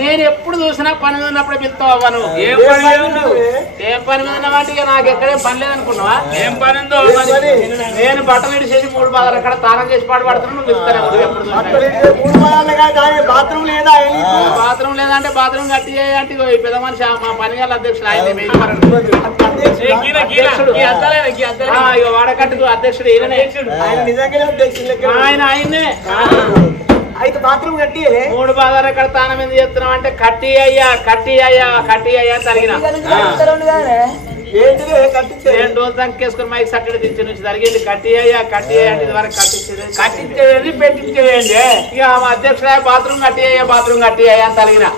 నేను ఎప్పుడు చూసినా పని మీద ఉన్నప్పుడే పిలుస్తావా నువ్వు? ఏం పని మీద ఉన్నావు? ఏం పని మీద ఉన్నవాటి ఇక నాకు ఎక్కడేం పని లేదనుకున్నావా? ఏం పని ఉందో నేను బట్టలు ఇడిచేసి 3 బాధలు అక్కడ తానం చేసి పాటు పడుతున్నా, నువ్వు పిలుస్తానే ఉన్నావు ఎప్పుడు చూసినా. మూడు వారాలుగా దాని బాత్రూమ్ లేదా బాత్రూమ్ లేదంటే బాత్రూమ్ కట్టి అంటే ఇగో ఈ పెద్ద మనిషి మా పని గల అధ్యక్షుడు ఆయన ఇక వాడకట్టుకు అధ్యక్షుడు ఈయననే. ఆయన నిజంగానే అధ్యక్షులు ఆయన్నే అయితే బాత్రూమ్ కట్టి 3 బాధలు ఎక్కడ తానం ఎందుకు చెప్తున్నావు అంటే కట్టి అయ్యా అని తరిగిన. ఇక నుంచి కట్టుకుంటారు కానీ ఏంటిది కట్టించే నేను డోర్ దంకేసుకుని మైక్ సట్టడి దించి నుంచి జరిగింది కట్టి అయ్యా అంటే ఇది వరకు కట్టించేది కట్టించేది పెట్టించేది. ఇక మా అధ్యక్షురాయ బాత్రూమ్ కట్టి అయ్యా అని తలిగిన.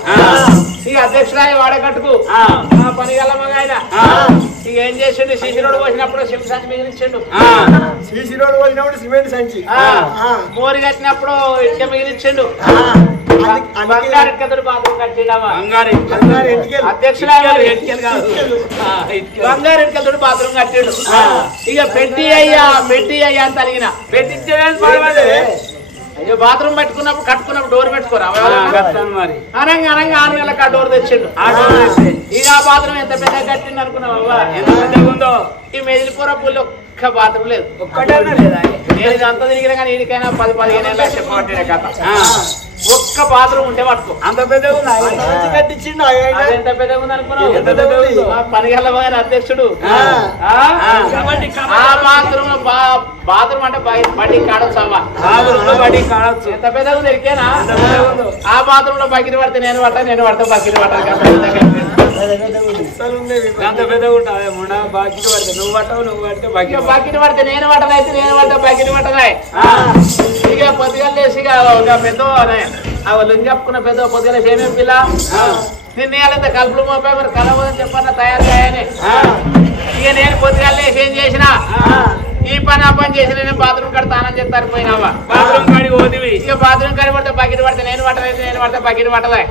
ఇక అధ్యక్షురాయ వాడకట్టుకు మా పని గల మగాయన ఇక ఏం చేసిండు, శిశురుడు పోసినప్పుడు సిమెంట్ సంచి మిగిలించిండు, సీసీ రోడ్ పోయినప్పుడు సిమెంట్ సంచి మోరి కట్టినప్పుడు ఇటుక మిగిలించిండు, అందుకే బంగారు ఇటుకతోటి బాత్రూమ్ కట్టిండమ్మా. బంగారు బంగారు ఎట్టికెళ్ళి అధ్యక్షురాయ ఇటుకలు కాదు, బంగారు ఇటుకలతోటి బాత్రూమ్ కట్టిండు. ఇక పెట్టి అయ్యా అని తలిగిన. పెట్టించేది పర్వాలేదు. అయ్యో బాత్రూమ్ కట్టుకున్నప్పుడు డోర్ పెట్టుకోరా మరి అనంగా 6 నెలలకు ఆ డోర్ తెచ్చిండు. ఇక ఆ బాత్రూమ్ ఎంత పెద్ద కట్టిండు అనుకున్నావు అవ్వ? ఎంత పెద్దగా ఉందో. ఈ మెదిలిపుర పుల్లి ఒక్క బాత్రూమ్ లేదు. ఒక్కటేనా లేదా? నేను ఇది అంతా తిరిగినా కానీ వీడికైనా 10-15 ఏళ్ళ చెప్పబట్టే కథ. ఒక్క బాత్రూమ్ ఉంటే పట్టుకో. అంత పెద్దగా ఉందా? కట్టించిండు అది ఎంత పెద్దగా ఉంది అనుకున్నావు? ఎంత పెద్దగా ఉంది? ఆ పనిగల పోయిన అధ్యక్షుడు ఆ బాత్రూమ్ అంటే బడి కాడొచ్చు అవ్వ. బడి కాడొచ్చు. ఎంత పెద్దగా ఉంది ఎరికేనా? ఆ బాత్రూమ్ లో బకెట్ పడితే నేను పడతా బకెట్ పడతాను. అంత పెద్దగా ఉంటుంది. మొన్న బాకీ పడితే నువ్వు పడితే బాకీ బకెట్ పడితే నేను పట్టదైతే బకెట్ పట్టదాయి. ఇక పొద్దుగా లేసి ఒక పెద్ద లింగ చెప్పుకున్న పెద్ద పొద్దుగా ఏమేమి పిల్ల నిన్న ఇంత కలుపులు మోపాయి మరి కలవదని చెప్పన్న తయారు చేయని. ఇక నేను పొద్దుగా లేసి ఏం చేసినా ఈ పని ఆ పని చేసిన నేను బాత్రూమ్ కాడ తానని చెప్తారు పోయినావా? బాత్రూమ్ కాడికి పోతివి. ఇక బాత్రూమ్ కాడి పడితే బకెట్ పడితే నేను పడతా బకెట్ పట్టదాయి.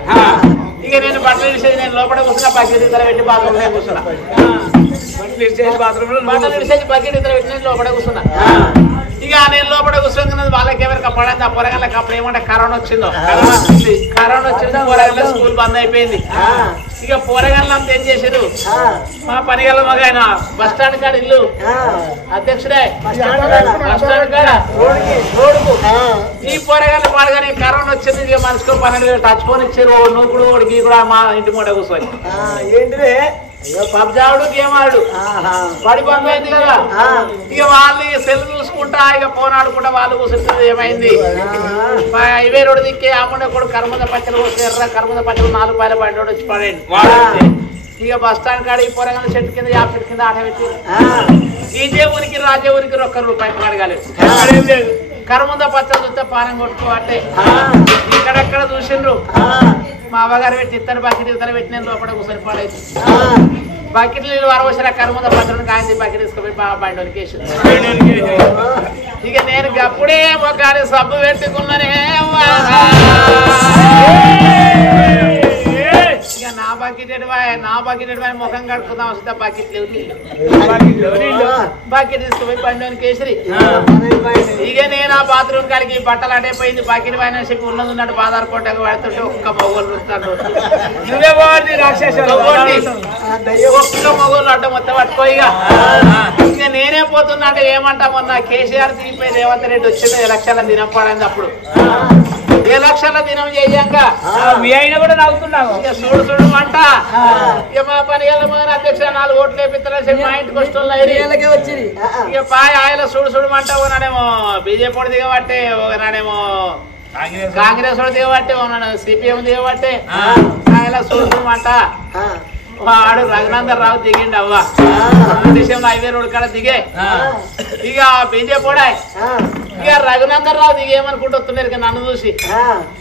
ఇక నేను బట్టలు ఇడిసేది నేను లోపల కూర్చున్నా, బకెట్ ఇద్దరు పెట్టి బాత్రూమ్ లో కూర్చున్నా. బాత్రూమ్ లో బట్టలు ఇడిసేది బకెట్ ఇద్దరు పెట్టి నేను లోపల కూర్చున్నా. ఇక నేను లోపల కూర్చున్నది వాళ్ళకి ఎవరికి పడేది. ఆ పొరగళ్ళకి అప్పుడు ఏమంటే కరోనా వచ్చిందో. కరోనా వచ్చిందో పొరగళ్ళ స్కూల్ బంద్ అయిపోయింది. ఇక పోరగాళ్ళంతా ఏం చేశారు, మా పనిగల మగాయన బస్ స్టాండ్ కాడ ఇల్లు అధ్యక్షుడే బస్ స్టాండ్ కాడ రోడ్డుకు ఈ పోరగాళ్ళు పాడగానే కరోనా వచ్చింది. ఇక మనిషికో 12 టచ్ ఫోన్ ఇచ్చారు. నూకుడు ఓడికి కూడా మా ఇంటి మూట కూర్చొని ఏంటిదే పబ్జాడు గేమ్ ఆడు బడి బంద్ అయింది కదా. ఇక వాళ్ళు సెల్ చూసుకుంటా ఇక ఫోన్ ఆడుకుంటా వాళ్ళు కూర్చుంటుంది. ఏమైంది హైవే రోడ్డు దిక్కే ఆముండ కూడా కర్మద పచ్చలు ఎర్ర కర్మద పచ్చలు 4 రూపాయల బండి రోడ్డు వచ్చి పడండి. ఇక బస్ స్టాండ్ కాడ ఈ పొరగల చెట్టు కింద 50 చెట్టు కింద ఆట పెట్టి ఈ ఊరికి రాజే ఊరికి 1 రూపాయి అడగాలి. కరుముంద పచ్చడి చూస్తే పానం కొట్టుకోవట్టే ఇక్కడెక్కడ చూసిండ్రు మా అవ్వగారు పెట్టి ఇత్తడి బకెట్ ఇతర పెట్టిన లోపల కూర్చొని పాడైతే బకెట్ నీళ్ళు వరవసిన కరుముంద పచ్చడిని కాయింది బకెట్ తీసుకుపోయి బండి కేసు ఇక నేను అప్పుడే ఒక సబ్బు పెట్టుకున్నానే ఇక నా బకెట్ ముఖం కడుపుకుందాం వస్తే బకెట్ లేవు బకెట్ తీసుకుపోయి బండి కేసరి ఇక నేను ఆ బాత్రూమ్ కాడికి బట్టలు అటైపోయింది బకెట్ పైన చెప్పి ఉన్నది ఉన్నట్టు బాధారు కొట్టకు పడుతుంటే ఒక్క మొగోళ్ళు చూస్తాడు ఒక్క మొగోళ్ళు అడ్డం మొత్తం పట్టుకో ఇక నేనే పోతున్నా అంటే ఏమంటా మొన్న కేసీఆర్ తిరిగిపోయి రేవంత్ రెడ్డి వచ్చింది ఎలక్షన్ల దినం పడింది అప్పుడు ఎలక్షన్ల దినం చేయంగా మీ అయినా కూడా నవ్వుతున్నావు ఇక చూడు అంట ఇక మా పని అధ్యక్ష 4 ఓట్లు వేపిస్తారని చెప్పి మా ఇంటికి వస్తున్నాయి వచ్చింది ఇక పాయ ఆయన చూడమంట ఒకనాడేమో బీజేపీ వాడు దిగబట్టే ఒకనాడేమో కాంగ్రెస్ వాడు దిగబట్టే ఒకనాడు సిపిఎం దిగబట్టే ఆయన చూడమంట వాడు రఘునందన్ రావు దిగిండి అవ్వ దేశంలో హైవే రోడ్ కాడ దిగే ఇక బీజేపీ వాడా ఇక రఘునందన్ రావు దిగేమనుకుంటూ వస్తున్నారు ఇక నన్ను చూసి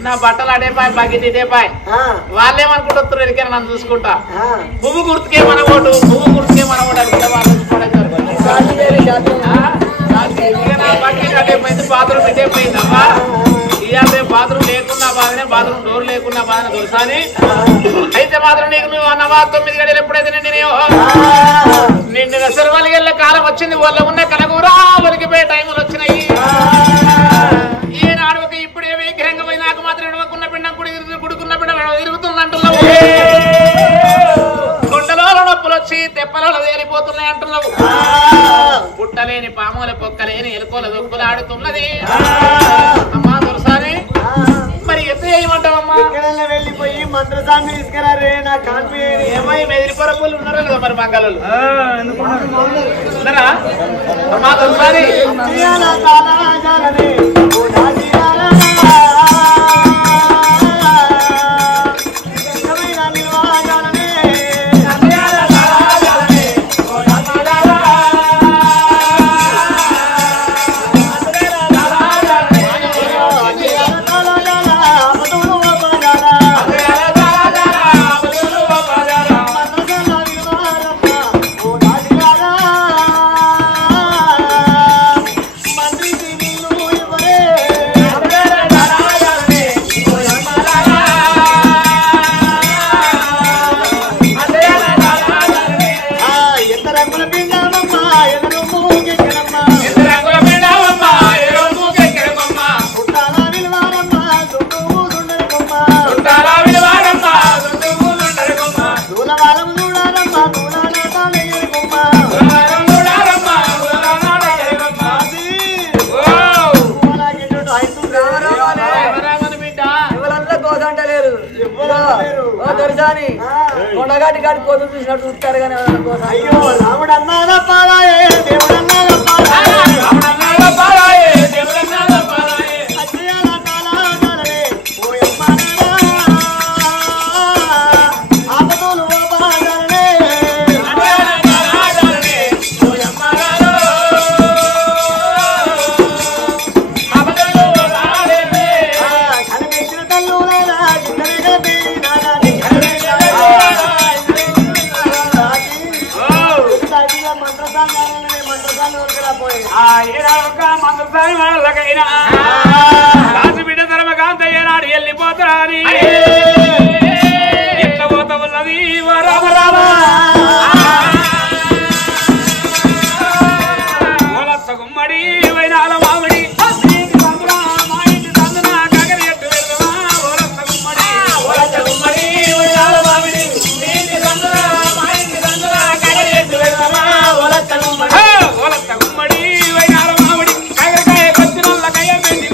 నా బట్టలు అటేపాయి బకెట్ ఇటేపాయి వాళ్ళేమనుకుంటూ వస్తున్నారు ఇక నన్ను చూసుకుంటా పువ్వు గుర్తుకే మన ఓటు అనుకుంటే వాళ్ళు బకెట్ అటేపోయింది బాత్రూమ్ ఇటేపోయింది అమ్మా ఇవాళ బాత్రూమ్ లేకున్నా బాధనే బాత్రూమ్ డోర్ లేకున్నా బాధనే తెలుసాని అయితే మాత్రం నీకు నువ్వు అన్నవా 9 గడియలు ఎప్పుడైతే నిండిన సెలవుల కాలం వచ్చింది వాళ్ళ ఉన్న కలగూరా ఒలికిపోయే టైములు వచ్చినాయి ఈనాడు ఒక ఇప్పుడే విగ్రహంగా పోయి నాకు మాత్రం ఇవ్వకున్న పిండం గుడుకున్న పిండం తిరుగుతుందంటున్నావు గుండెలో నొప్పులు వచ్చి తెప్పలలో తేలిపోతున్నాయి అంటున్నావు పుట్టలేని పాముల పొక్కలేని ఎలుకోల దొక్కులు ఆడుతున్నది అమ్మా దొరసాని మరి ఎత్తు చేయమంటావమ్మా వెళ్ళిపోయి మంత్రసాన్ని తీసుకురారే నా కాన్పి ఏమో మెదిరిపరపులు ఉన్నారా కదా మరి మంగళలు ఉన్నారా అమ్మా దొరసాని కొండగాటి కాడి కోతులు చూసినట్టు చూస్తారు కానీ అయ్యో రాముడు అన్నారా పాడాయే దేవుడు అన్నారా పాడాయే రాజు బిడ్డ ధర్మకాంత ఏనాడు వెళ్ళిపోతారని ఎట్లా పోతా ఉన్నది రామ రామ గుమ్మడి వైనాల మామిడి మా ఇంటి సందున కగరి ఎట్టు గుమ్మడి వైనాల మామిడి మా ఇంటి సందున కగరి ఎట్టు గుమ్మడి వైనాల మామిడి కగరకాయ కొచ్చినోళ్ళ కయ్య పెట్టి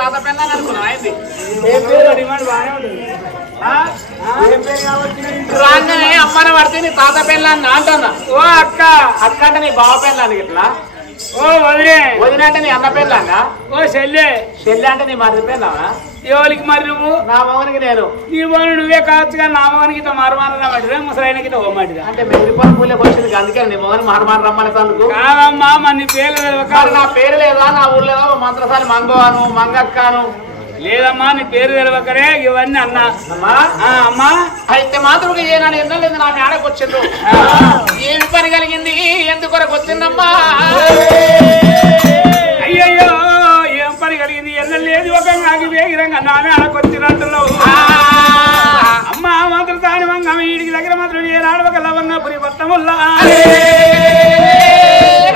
తాత పెళ్ళని అనుకున్నావు అయింది డిమాండ్ బాగానే ఉంటుంది. రాగానే అమ్మని పడితే నీ తాత పెళ్ళని అంటున్నా. ఓ అక్క అక్క అంటే నీ బావ పెళ్ళాను ఇట్లా. ఓ వదిలే వదిన అంటే నీ అన్న పెళ్ళానా. ఓ చెల్లె చెల్లి అంటే నీ మరిది పెళ్ళానా. ఎవరికి మరి నువ్వు నా మగనికి నేను. నీ మోను నువ్వే కావచ్చు కానీ నా మోనికి మారమాన పట్టిదా ముసలాయనకి ఓమాటిదా అంటే మెదిరిపోయిన పూలకు వచ్చింది అందుకే నీ మగని మారమాన రమ్మని తందుకు కాదమ్మా మన నీ పేర్లు మరి నా పేరు లేదా నా ఊర్లో మంత్రసారి మంగవాను మంగక్కాను లేదమ్మా నీ పేరు తెలవకరే ఇవన్నీ అన్నా. అమ్మా అమ్మా అయితే మాత్రం ఏనాడు ఎన్నో లేదు నా మేడకు వచ్చిండ్రు. ఏమి పని కలిగింది ఎందుకొరకు వచ్చిందమ్మా. అయ్యయ్యో ఏం పని కలిగింది ఎన్న లేదు ఒక ఆగి వేగిరంగా నా మేడకు వచ్చినట్టున్నావు. అమ్మా మాత్రం తాని వంగ వీడికి దగ్గర మాత్రం ఏనాడు ఒక లవంగపురి పట్టముల్లా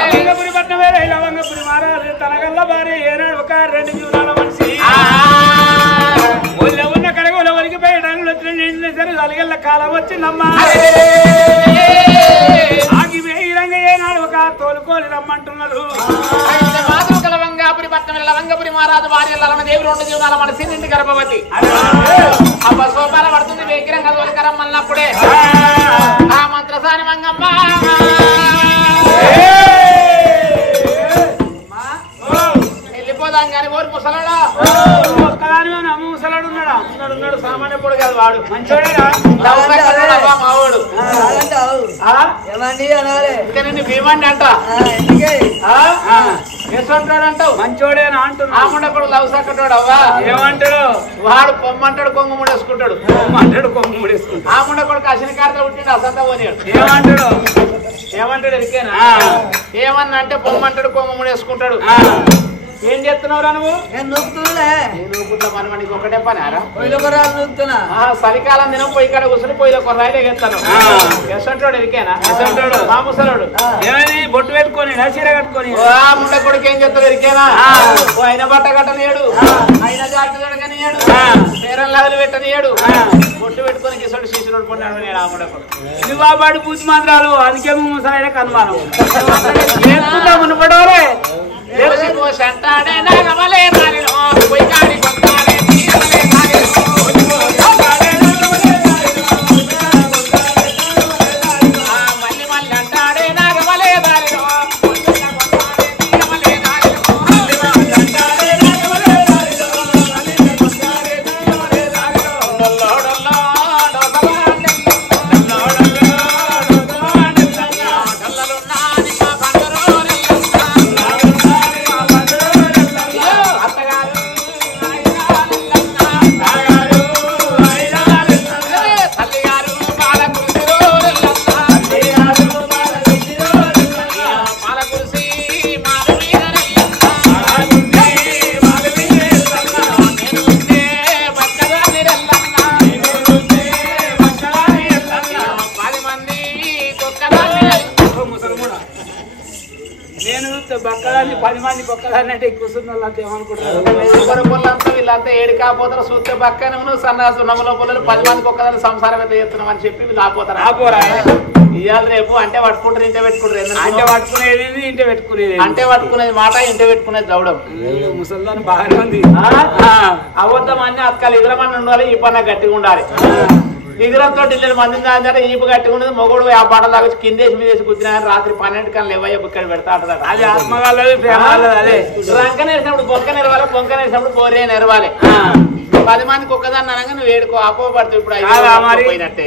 లవంగపురి పట్టం వేరే లవంగపురి మారాలి తనగల్ల భార్య ఏనాడు ఒక 2 జీవనాల మనిషి ఊళ్ళో ఉన్న కడగల వరకు పేయడానికి వచ్చిన సరే అలిగల్ల కాలం వచ్చిందమ్మా. ఆగి వేగిరంగా ఏనాడు ఒక తోలుకోని రమ్మంటున్నారు. లవంగాపురి పట్టణం లవంగపురి మహారాజు భార్య లలన దేవి 2 జీవనాల మనసి నిండి గర్భవతి. అబ్బ సోపాల పడుతుంది వేగిరంగా తోలికరం అన్నప్పుడే ఆ మంత్రసాని మంగమ్మ వెళ్ళిపోదాం కానీ ఓరు ముసలాడా ముసలాడు ఉన్నాడా ఉన్నాడు సామాన్య పొడి కాదు వాడు మంచోడేనా మావాడు ఏమండి అనాలే ఇంకా నిన్ను భీమాన్ని అంట ఎసుంటాడు అంటావు మంచోడేనా అంటున్నా. ఆముండ కూడా లవ్ సక్కటాడు అవ్వా ఏమంటాడు వాడు పొమ్మంటాడు కొంగు ముడేసుకుంటాడు అంటాడు కొంగు ముడేసుకుంటాడు. ఆముండ కూడా అసిన కార్తలు పుట్టిండు అసంతా పోనీడు. ఏమంటాడు ఏమంటాడు ఎరికేనా ఏమన్నా అంటే పొమ్మంటాడు కొంగు ముడేసుకుంటాడు. ఏం చేస్తున్నావురా నువ్వు. నేను నొక్కుతున్నా నువ్వు పని మనకి ఒకటే పని ఆరా పొయ్యిలో కొరాలు నొక్కుతున్నా. చలికాలం దినం పోయి ఇక్కడ కూర్చుని పోయిలో కొన్ని రైలు ఎగేస్తాను. ఎసంటాడు ఎరికేనా ఎసంటాడు మా ముసలాడు ఏమని బొట్టు పెట్టుకొని చీర కట్టుకొని ముండ కొడుకు ఏం చేస్తాడు ఎరికేనా ఆయన బట్ట కట్టనియాడు ఆయన జాగ్రత్త కడగనియాడు పేరం లగలు పెట్టనియాడు బొట్టు పెట్టుకొని కిసోడు శిశుడు కొన్నాడు నేను ఆ ముండ కొడుకు. ఇది బాబాడు పూజ మాత్రాలు అందుకే ముసలాయనకు అనుమానం మునపడోరే సంటాడే నాగమలే నారిలో పోయి కాడి కొంటాడే తీరలే నారిలో మళ్ళీ మళ్ళీ అంటాడే నాగమలే నారిలో తీరమలే నారిలో బక్కదాన్ని 10 మంది బక్కదాన్ని అంటే కూర్చున్న వాళ్ళంతా ఏమనుకుంటారు. వీళ్ళంతా ఏడు కాపోతారు చూస్తే పక్కన సన్నాసు నమ్మలో పొల్లలు 10 మందికి ఒక్కదాన్ని సంసారం ఎంత చేస్తున్నాం అని చెప్పి వీళ్ళు ఆపోతారు. ఇవాళ రేపు అంటే పట్టుకుంటారు ఇంటే పెట్టుకుంటారు. అంటే పట్టుకునేది ఇంటే పెట్టుకునేది అంటే పట్టుకునేది మాట ఇంటే పెట్టుకునేది దౌడం. ముసల్దాన్ని బాగానే ఉంది. అబద్ధం అన్ని అక్కలు ఎదురమని ఉండాలి. ఈ పన్న గట్టిగా ఉండాలి. నిద్రంతో ఢిల్లీ మంది దాని ఈపు గట్టిగా ఉండదు. మొగుడు ఆ బట్టలు వచ్చి కిందేసి మీదేసి కూర్చున్నా రాత్రి 12 కన్నా లేవయ్య ఇక్కడ పెడతా అంటారు. అది ఆత్మగాళ్ళది ప్రేమాలది. అదే రంక నేర్చినప్పుడు బొక్క నెరవాలి, బొక్క నేర్చినప్పుడు బోరే నెరవాలి. 10 మందికి ఒక్కదాన్ని అనగా నువ్వు ఏడుకో అపోపడుతూ ఇప్పుడు పోయినట్టే.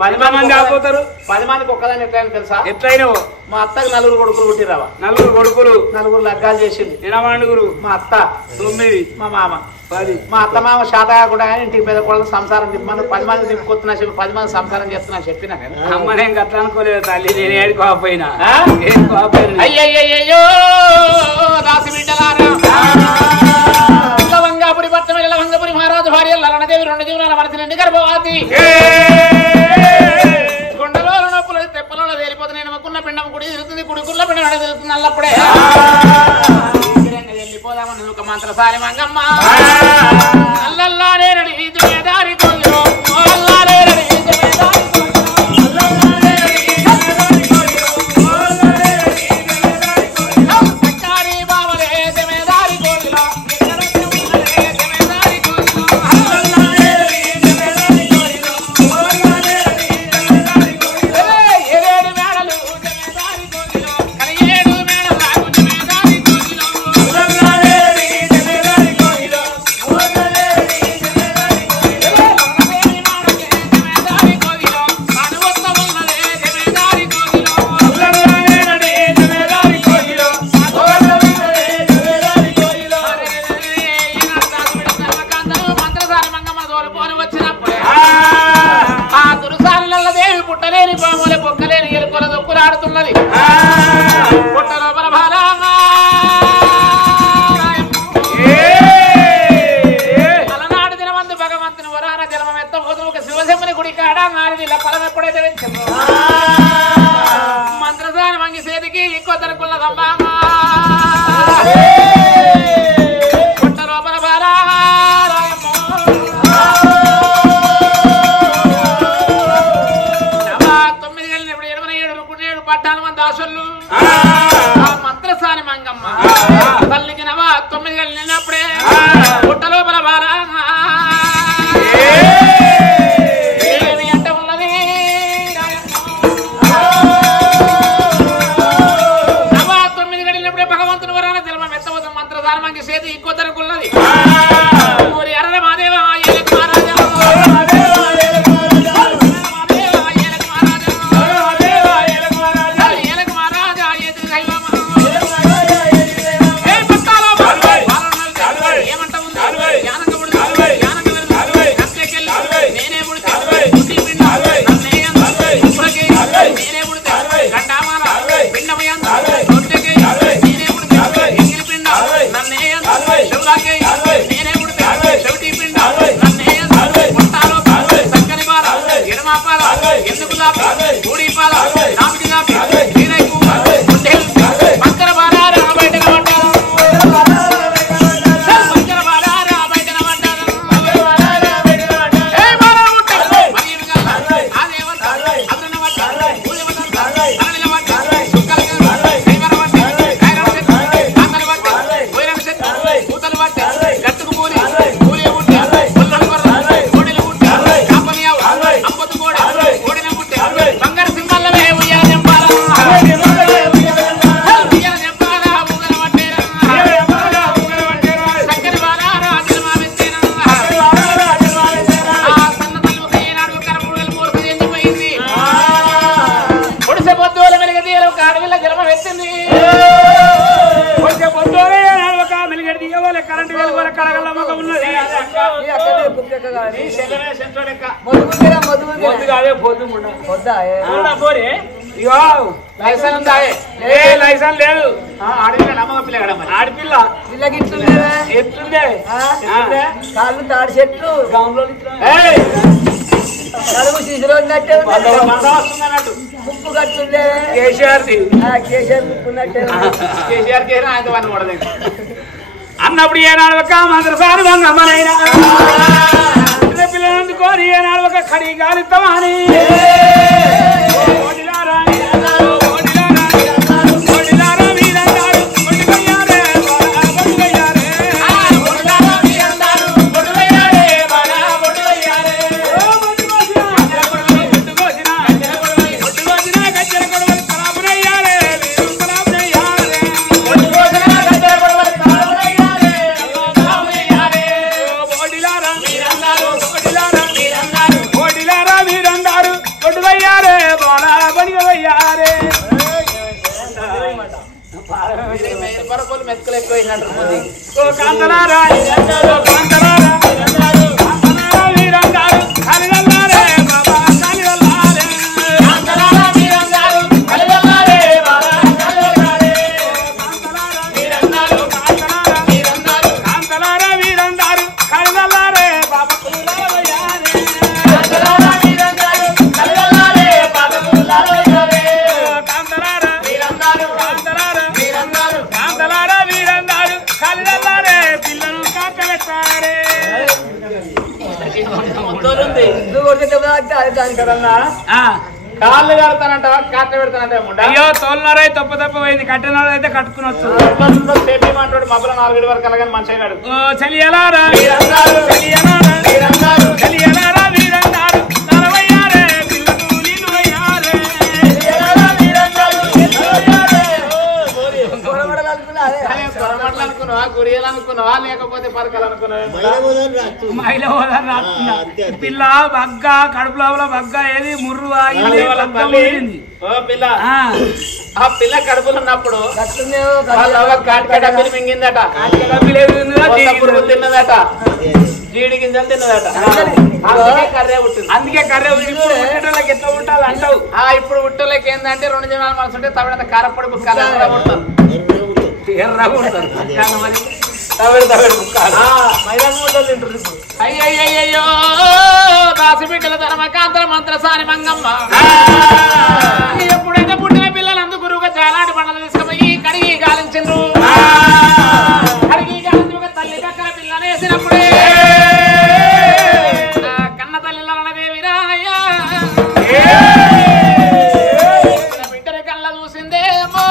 10 మంది ఆపోతారు. 10 మందికి ఒక్కదాన్ని ఎట్లయినా తెలుసా? ఎట్లయినా మా అత్తకు 4 కొడుకులు పుట్టిరావా? 4 కొడుకులు 4 లగ్గాలు చేసింది. నిలమండుగురు. మా అత్త 9, మా మామ 10. మా అత్త మామ శాత కాకుండా కానీ ఇంటికి పెద్ద కూడా సంసారం తిప్పమని 10 మంది తిప్పుకొస్తున్నా చెప్పి 10 మంది సంసారం చేస్తున్నా చెప్పినా అమ్మనేం గట్లా అనుకోలేదు తల్లి. నేను ఏడుకోకపోయినా అయ్యయ్యో దాసి బిడ్డలారా లవంగాపురి పట్టణం లవంగపురి మహారాజు భార్య లలనదేవి 2 జీవనాల మనసు నిండి గర్భవతి. గుండెలో నొప్పులు తెప్పలలో తేలిపోతుంది. నమ్మకున్న పిండం కుడి తిరుగుతుంది, కుడుకున్న పిండం తిరుగుతుంది. అల్లప్పుడే వెళ్ళిపోదామని ఒక మంత్రసారి మంగమ్మ అల్లల్లారే నడి దారి తోలిరో అల్లారే నడి సక్కారి బావలే దారి తోలిలో 9 గంటలు నిన్నప్పుడే పుట్ట లోపల బారా ఏమి అంట ఉన్నది సభా 9 గంటలప్పుడే భగవంతుని వరాన జన్మ మెత్తవతం మంత్రధారమంకి చేతి ఇంకో తరకున్నది ఎర్ర మాదేవ లైసెన్స్ లేదు ఆడపిల్ల ఎట్లుండే కాళ్ళు తాడి చెట్లు కడుపు శిశులు అన్నట్టు ముక్కు కట్టుండే కేసీఆర్ ముక్కు ఉన్నట్టే కేసీఆర్ కే ఆయన పని పడదు అన్నప్పుడు ఏనాడు ఒక మంత్రసారి వంగమ్మనైనా పిల్లలందుకొని ఏనాడు ఒక కడి గాలిస్తామని మెతుకులు ఎక్కువైనట్టు కాళ్ళు కడతానంట కాట పెడతానంట అయ్యో తోలున్నారై తప్పు పోయింది కట్టినారు అయితే కట్టుకునొచ్చు మాట్లాడు మబ్బుల 4 వరకు అలాగని మంచిగా కాడు చలియలారా వీరందారు నలవయ్యారే పిల్లలు నీళ్ళు అయ్యారే అనుకున్నావా గుడియాలు అనుకున్నావా లేకపోతే పరకలు అనుకున్నావా మహిళ పిల్ల బగ్గ కడుపు లోపల బగ్గ ఏది ముర్రు పిల్ల ఆ పిల్ల కడుపులు ఉన్నప్పుడు డబ్బులు మింగిందట తిన్నదట జీడి గింజలు తిన్నదట కర్రే పుట్టింది అందుకే కర్రే పుట్టేటోళ్ళకి ఎట్లా పుట్టాలి అంటావు ఇప్పుడు పుట్టోళ్ళకి ఏంటంటే 2 జనాలు మనసు ఉంటే తవిడ కారపొడి బుక్కాలు పుడతారు ఎర్ర పుడతారు అయ్యయ్యో దాసిబిడ్డల ధర్మకాంతర మంత్రసాని మంగమ్మ ఎప్పుడైతే పుట్టిన పిల్లలు అందుకురుగా చాలాటి పండుగలు తీసుకుపోయి కడిగి గాలించిండ్రు కడిగి గాలించి తల్లి దగ్గర పిల్లనేసినప్పుడే కన్న తల్లిల దేవిరా అయ్యా బిడ్డని కళ్ళ చూసిందేమో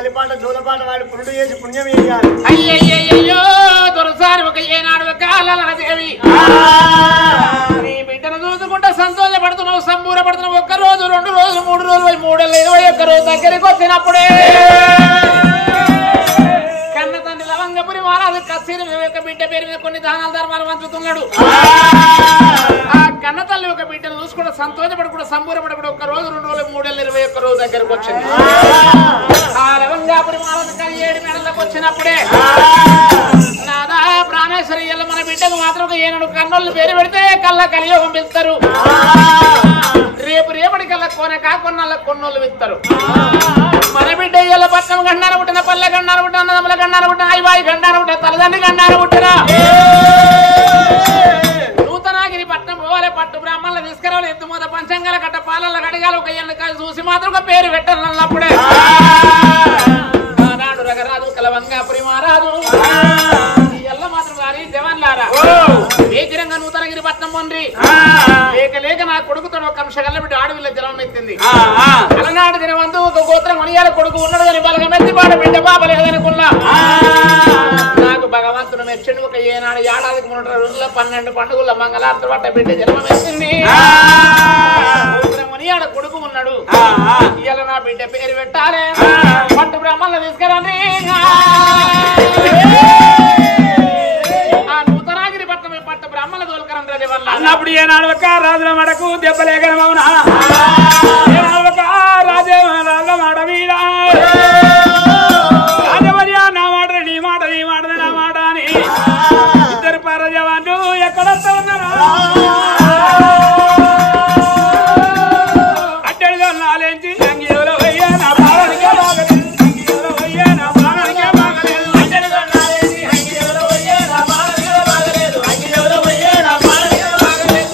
లాలిపాట జోలపాట వాడి పురుడు చేసి పుణ్యం వేయాలి. అయ్యయ్యో దొరసారి ఒక ఏనాడు ఒక దేవి నీ బిడ్డను చూసుకుంటే సంతోషపడుతున్నావు, సంబూరపడుతున్నావు. 1 రోజు 2 రోజులు 3 రోజులు 3 ఏళ్ళు 21 రోజు దగ్గరికి వచ్చినప్పుడే కన్న తండ్రి లవంగపురి మహారాజు కస్తూరి యొక్క బిడ్డ పేరు మీద కొన్ని దానాల ధర్మాలు పంచుతున్నాడు. ఆ కన్న తల్లి ఒక బిడ్డను చూసుకుంటే సంతోషపడకుండా సంబూరపడకుండా 1 రోజు 2 రోజులు 3 ఏళ్ళు 21 రోజు దగ్గరకు వచ్చింది. ఆ లవంగాపురి మహారాజు 7 మేడలకు వచ్చినప్పుడే నాదా ప్రాణేశ్వరి ఎల్ల మన బిడ్డకు మాత్రం ఏనాడు కన్నోళ్ళు పేరు పెడితే కళ్ళ కలియోగం పిలుస్తారు. రేపటి కల్లా కొన్నళ్ళ కొన్నోళ్ళు పిలుస్తారు. మన బిడ్డ ఇయ్యాల పట్నం గండాన పుట్టిన పల్లె గండాన పుట్టిన అన్నదమ్ముల గండాన పుట్టిన అయ్యబాయి గండాన పుట్టిన తల్లిదండ్రి గండాన పుట్టినా నూతనాగిరి పట్నం పోవాలి, పట్టు బ్రాహ్మణులు తీసుకురావాలి, ఎత్తుమూత పంచంగాల కట్ట పాలల కడగాలి. ఒక ఎన్న చూసి మాత్రం ఒక పేరు పెట్టాలన్నప్పుడే ఆనాడు రగరాజు కలవంగాపురి మహారాజు ఎల్ల మాత్రం గారి జవాన్లారా వేగిరంగా నూతనగిరి పట్నం పొంది లేక నా కొడుకుతో ఒక అంశగల్ల బిడ్డ ఆడవిల్ల జలం ఎత్తింది. అలనాడు దినవంతు ఒక గోత్రం కొనియాల కొడుకు ఉన్నాడు కానీ బలగం ఎత్తి పాడు బిడ్డ బాబలేదనుకున్నా నాకు భగవంతుడు మెచ్చండి. ఒక ఏనాడు ఏడాదికి 3 రోజుల్లో 12 పండుగల మంగళార్త పట్ట బిడ్డ జన్మ ఎత్తింది. కొనియాడ కొడుకు ఉన్నాడు. ఇవాళ నా బిడ్డ పేరు పెట్టాలి, పట్టు బ్రాహ్మణులు తీసుకురండి. నూతనాగిరి పట్నం పట్టు బ్రాహ్మణుల తోలుకరండి రాజే వల్ల అన్నప్పుడు ఏనాడు ఒక రాజుల మడకు దెబ్బలేకమవునా ఒక రాజుల మడ మీద రాజమర్యా నా మాట నీ మాట నీ మాట నా మాట అని 2 పరజవాన్లు ఎక్కడంతా ఉన్నారా అట్టడిగా నాలేంచి సంగీతంలో అయ్యా నా పాలనికే బాగలేదు, సంగీతంలో అయ్యా నా పాలనికే బాగలేదు, అట్టడిగా నాలేంచి సంగీతంలో అయ్యా నా పాలనికే బాగలేదు, సంగీతంలో అయ్యా నా పాలనికే బాగలేదు,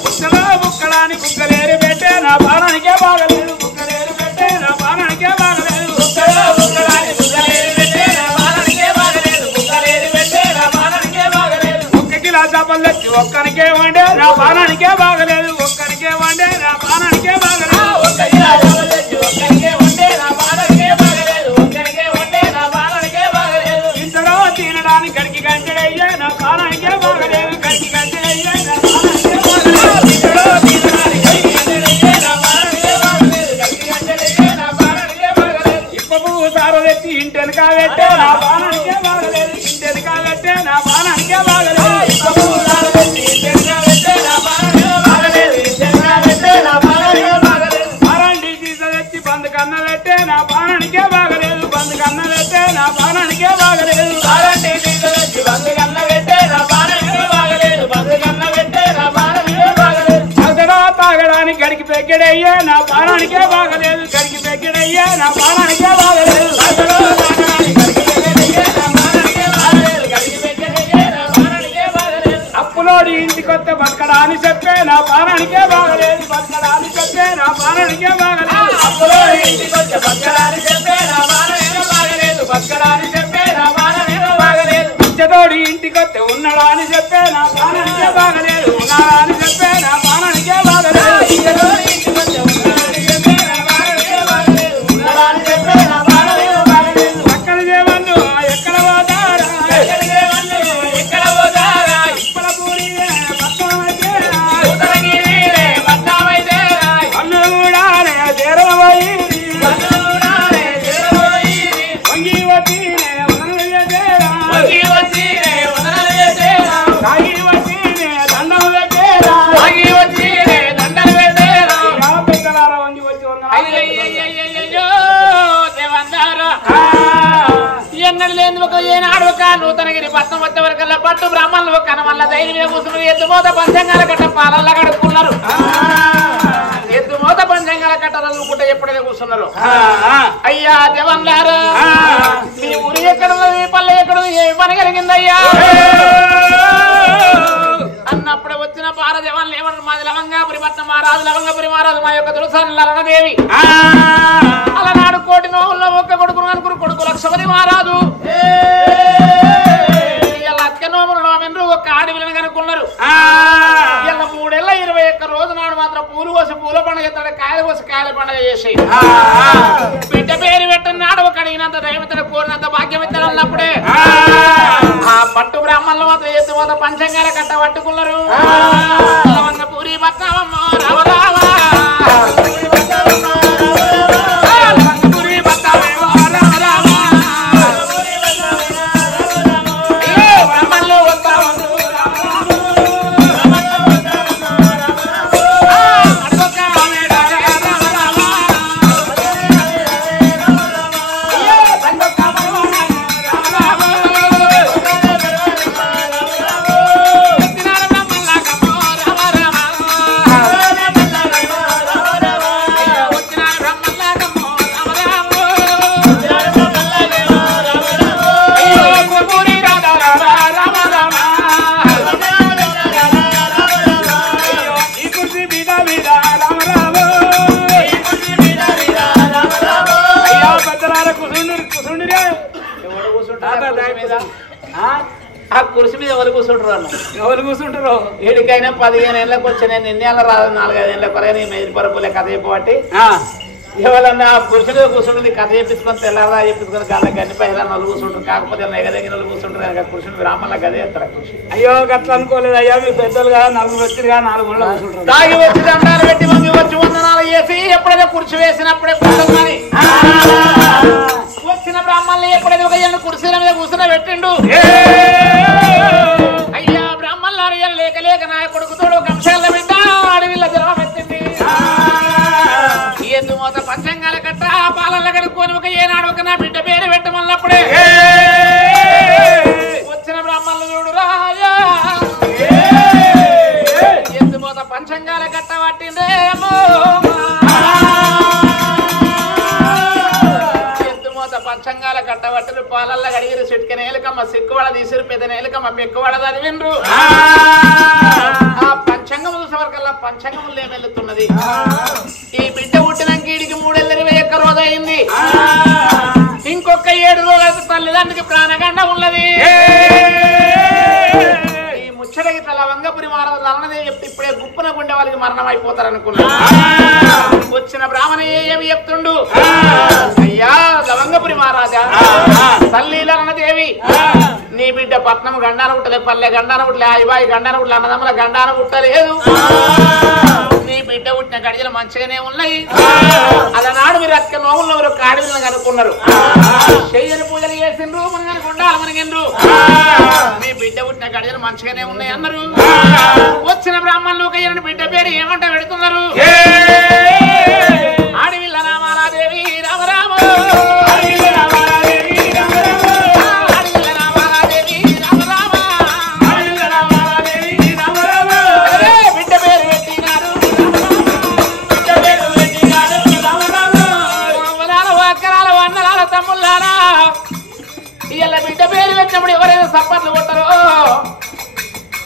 బుక్కలాని బుక్కలేరు పెట్టే నా పాలనికే బాగలేదు, బుక్కలేరు పెట్టే నా పాలనికే బాగలేదు, బుక్కలాని బుక్కలేరు పెట్టే నా పాలనికే బాగలేదు, బుక్కలేరు పెట్టే నా పాలనికే బాగలేదు, ఒక్కకిలా చాపల్లెచ్చి ఒక్కనికే వండే నా పాలనికే బాగలేదు, ఒక్కనికే వండే నా పాలనికే బాగలేదు, ఒక్కకిలా చాపల్లెచ్చి ఒక్కనికే వండే నా పాలనికే బాగలేదు, ఒక్కనికే వండే నా పాలనికే బాగలేదు, ఇంతలో తినడానికి గడికి గంటెడయ్యే నా పాలనికే బాగలేదు, గడికి గంటెడయ్యే నా పాలనికే బాగలేదు, ఇంతలో తినడానికి గడికి గంటెడయ్యే నా పాలనికే బాగలేదు, గడికి గంటెడయ్యే నా పాలనికే బాగలేదు, ఇప్పపు సారు తెచ్చి ఇంటెనక పెట్టే నా పాలనికే బాగలేదు, ఇంటెనక పెట్టే నా పాలనికే బాగలేదు, ఇప్పపు సారు తెచ్చి ఇంటెనక పెట్టే నా పాలనికే బాగలేదు, ఇంటెనక పెట్టే నా పాలనికే బాగలేదు, అరండి తీస తెచ్చి బంద్ కన్న పెట్టే నా పాలనికే బాగలేదు, బంద్ కన్న పెట్టే నా పాలనికే బాగలేదు, అరండి తీస తెచ్చి బంద్ కన్న పెట్టే నా పాలనికే బాగలేదు, బంద్ కన్న పెట్టే నా పాలనికే బాగలేదు, అసలు తాగడానికి గడికి పెగ్గడయ్యే నా పాలనికే బాగలేదు, గడికి పెగ్గడయ్యే నా పాలనికే బాగలేదు, అసలు తాగడానికి గడికి పెగ్గడయ్యే నా పాలనికే బాగలేదు, గడికి పెగ్గడయ్యే నా పాలనికే బాగలేదు, అప్పులోడి ఇంటికొత్త బతకడాన్ని చెప్పే నా పాలనికే బాగలేదు, బతకడాన్ని చెప్పే నా పాలనికే బాగలేదు, అప్పులోడి ఇంటికొత్త బతకడాన్ని చెప్పే నా పాలనికే బాగలేదు, బతకడాన్ని చెప్పే నా పాలనికే బాగలేదు, ఇచ్చతోడి ఇంటికొత్తే ఉన్నాడా అని చెప్పే నా పాలనికే బాగలేదు, ఉన్నాడా అని చెప్పే నా పాలనికే బాగలేదు, ఇచ్చతోడి ఇంటికొత్తే ఉన్నాడా అని చెప్పే నా పాలనికే బాగలేదు, ఉన్నాడా అని చెప్పే నా పాలనికే బాగలేదు, అక్కడ దేవన్ను ఎక్కడ పోతారా, ఎక్కడ దేవన్ను ఎక్కడ పోతారా, ఇప్పల పూరిలే పట్నమైతేరా, ఉత్తరగిరిలే పట్నమైతేరా, అన్ను కూడానే చేరబోయి అన్ను కూడానే చేరబోయి వంగి వచ్చినే వదనలేదేరా, వంగి వచ్చినే వదనలేదేరా, సాగి వచ్చినే దండం పెట్టేరా, సాగి వచ్చినే దండం పెట్టేరా, పెద్దలారా వంగి వచ్చి అయ్యయ్యయ్యయ్యయ్యో దేవన్నారా ఎన్నడు లేని ఒక ఏనాడు ఒక నూతనగిరి పట్నం వచ్చే వరకల్లా పట్టు బ్రాహ్మణులు కనమల్ల ధైర్యం కూర్చుని ఎత్తుమోత పంచంగాల కట్ట పాలల్లా కడుక్కున్నారు. ఎత్తుమోత పంచంగాల కట్ట రదులుకుంటే ఎప్పుడైతే కూర్చున్నారు. అయ్యా దేవన్నారా మీ ఊరి ఎక్కడున్నది, పల్లె ఎక్కడుంది, ఏ పని కలిగిందయ్యా అన్నప్పుడు వచ్చిన పార జవాన్లు ఏమన్నారు, మాది లవంగాపురి పట్నం మహారాజు, లవంగాపురి మహారాజు మా యొక్క తులసాని లలనదేవి. అలనాడు 1 కోటి నోవుల్లో ఒక్క కొడుకును అనుకుని కొడుకు లక్షపతి మహారాజు ఇలా అక్క నోములు నోమిండ్రు ఒక్క ఆడవిలను కనుక్కున్నారు. ఇలా 3 ఏళ్ళ 21 రోజు నాడు మాత్రం పూలు కోసి పూల పండుగ చేస్తాడు, కాయలు కోసి కాయల పండుగ చేసి బిడ్డ పేరు పెట్టిన నాడు ఒక అడిగినంత దైవతను కోరినంత భాగ్యం ఇస్తాడు అన్నప్పుడే ఆ పట్టు బ్రాహ్మణులు మాత్రం ఎత్తు పోత పంచంగాల కట్ట పట్టుకున్నారు. పూరి బతావమ్మ రావరావా ఆ కుర్చీ మీద ఎవరు కూర్చుంటారు అన్న? ఎవరు కూర్చుంటారు? ఏడికైనా 15 ఏళ్ళకి వచ్చి నేను ఎన్నేళ్ళ రాదు 4-5 ఏళ్ళ కొరగా నీ మెయిన్ పరుపులే కథ చెప్పబట్టి ఎవరన్నా ఆ కుర్చీ మీద కూర్చుంటుంది కథ చెప్పించుకొని తెల్లారా చెప్పించుకొని గల్ల గన్ని పైన నలుగు కూర్చుంటారు. కాకపోతే ఎగదగిన కూర్చుంటారు కనుక కుర్చీ బ్రాహ్మణుల గదే ఎత్తారు కుర్చీ. అయ్యో గట్ల అనుకోలేదు అయ్యా, మీ పెద్దలుగా 4 వచ్చిరుగా 4 ఊళ్ళో కూర్చుంటారు. తాగి వచ్చి దండాలు పెట్టి మంది వచ్చి వందనాలు చేసి ఎప్పుడైతే కుర్చీ వేసినప్పుడే కూర్చొని వచ్చిన బ్రాహ్మణులు ఎప్పుడైతే ఒక ఎన్న కుర్చీల మీద కూర్చుని పెట్టిండు. అయ్యా బ్రాహ్మణులు లేక లేక నా కొడుకుతోడు కంశాల బిడ్డ అడవిలో జలవ పెట్టింది. ఎందు మోత పంచంగాల కట్ట పాలల్ల కడుక్కొని ఒక ఏనాడు ఒక నా బిడ్డ పేరు పెట్టమన్నప్పుడే వచ్చిన బ్రాహ్మణులు చూడు రాయా ఎందు మోత పంచంగాల కట్ట పట్టిందేమో పంచంగాల కట్టబట్టలు పాలల్ల కడిగిరు చిట్కన ఏలకమ్మ సిక్కువాడ తీసిరు పెద్ద ఏలకమ్మ మెక్కువాడ చదివిండ్రు. ఆ పంచంగం చూసేవరకల్లా పంచంగములు ఏమెళ్తున్నది. ఈ బిడ్డ పుట్టినాక వీడికి 321 రోజు అయింది. ఇంకొక 7 రోజులు తల్లిదండ్రికి ప్రాణగండ ఉన్నది. ఈ ముచ్చటకి తల వంగపురి మారదు అన్నదే చెప్తే ఇప్పుడే గుప్పున గుండె వాళ్ళకి మరణం అయిపోతారు అనుకున్నా. వచ్చిన బ్రాహ్మణ ఏమి చెప్తుండు? అయ్యా లవంగపురి మహారాజా సల్లీలన్నదేవి నీ బిడ్డ పట్నం గండాన పుట్టలే, పల్లె గండాన పుట్టలే, ఆయిబాయి గండాన పుట్టలే, అన్నదమ్ముల గండాన పుట్టలేదు. నీ బిడ్డ పుట్టిన గడియలు మంచిగానే ఉన్నాయి. అలనాడు మీరు అక్క నోముల్లో కాడిని కనుక్కున్నారు, చెయ్యని పూజలు చేసిండ్రు, మనగాని గుండాలు మనగిండ్రు. మీ బిడ్డ పుట్టిన గడియలు మంచిగానే ఉన్నాయి అన్నారు. వచ్చిన బ్రాహ్మణులు కయ్యని బిడ్డ పేరు ఏమంట పెడుతున్నారు? ఆడివిల్ల రామారాదేవి రామరామ బిడ్డ పేరు పెట్టినారు. అక్కరాల అన్నరాల తమ్ముళ్ళారా ఇలా బిడ్డ పేరు పెట్టినప్పుడు ఎవరైనా సప్పట్లు కొట్టరు.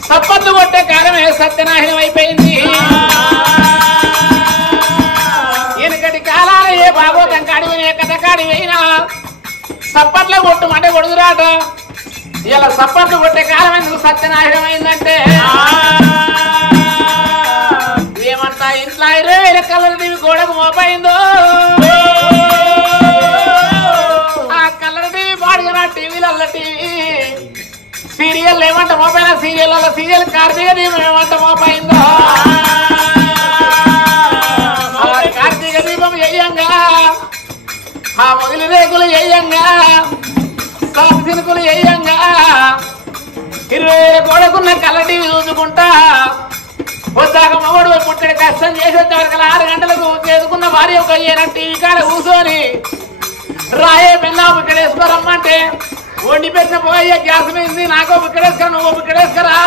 సప్పట్లు కొట్టే కాలమే సత్యనాశనం అయిపోయింది. వెనుకటి కాలాల ఏ భాగవతం కాడిపోయిన ఏ కథ కాడిపోయినా సప్పట్ల కొట్టు అంటే కొడుదురాట. ఇలా సప్పట్లు కొట్టే కాలం ఎందుకు సత్యనాశనం అయిందంటే ఏమంటా ఇంట్లో 20,000 కలర్ టీవీ గోడకు మోపైందో ఆ కలర్ టీవీ పాడుగా టీవీల టీవీ సీరియల్ ఏమంట మోపైనా సీరియల్ కార్తీక దీపం ఏమంట మోపైందో కార్తీక దీపం వేయంగా ఆ మొదలు రేకులు వేయంగా కాపు సినుకులు వేయంగా 20,000 గోడకున్న కలర్ టీవీ చూసుకుంటా వచ్చాక మగడు పుట్టడి కష్టం చేసేంత వరకు 6 గంటలకు చేసుకున్న భార్య ఒక టీవీ కాడ కూర్చొని రాయే పెన్నా ఇక్కడేసుకోరమ్మంటే వండి పెట్టిన పోయే గ్యాస్ మీద నాకో ఇక్కడేసుకరా నువ్వు ఇక్కడేసుకరా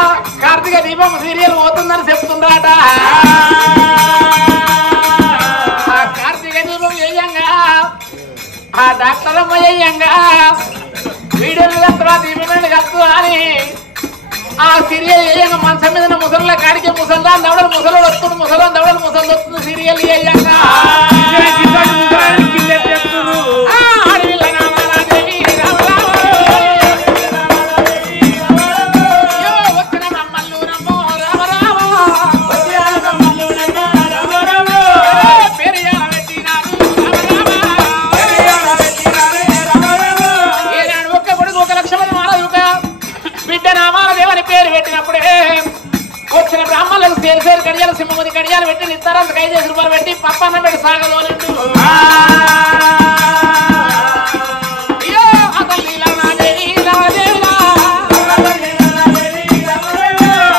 కార్తీక దీపం సీరియల్ పోతుందని చెప్తుండ్రాట. ఆ కార్తీక దీపం వేయంగా ఆ డాక్టర్ అమ్మ వేయంగా వీడియోలు కలుతురా దీపం కలుతు అని ఆ సీరియల్ వేయంగా మంచం మీద ముసలిలో కాడికి ముసల్దా దవడలు ముసలు వస్తుంది ముసలో దవడలు ముసలు వస్తుంది సీరియల్ వేయంగా వచ్చిన బ్రహ్మల్లు రమ్మో రామ రామ కడియాలు సింహమతి కడియాలు పెట్టి నిత్తారానికి 5 రూపాయలు పెట్టి పప్పన్న పెట్టి సాగలోనంటూ అయ్యో అతను లీలాదేవి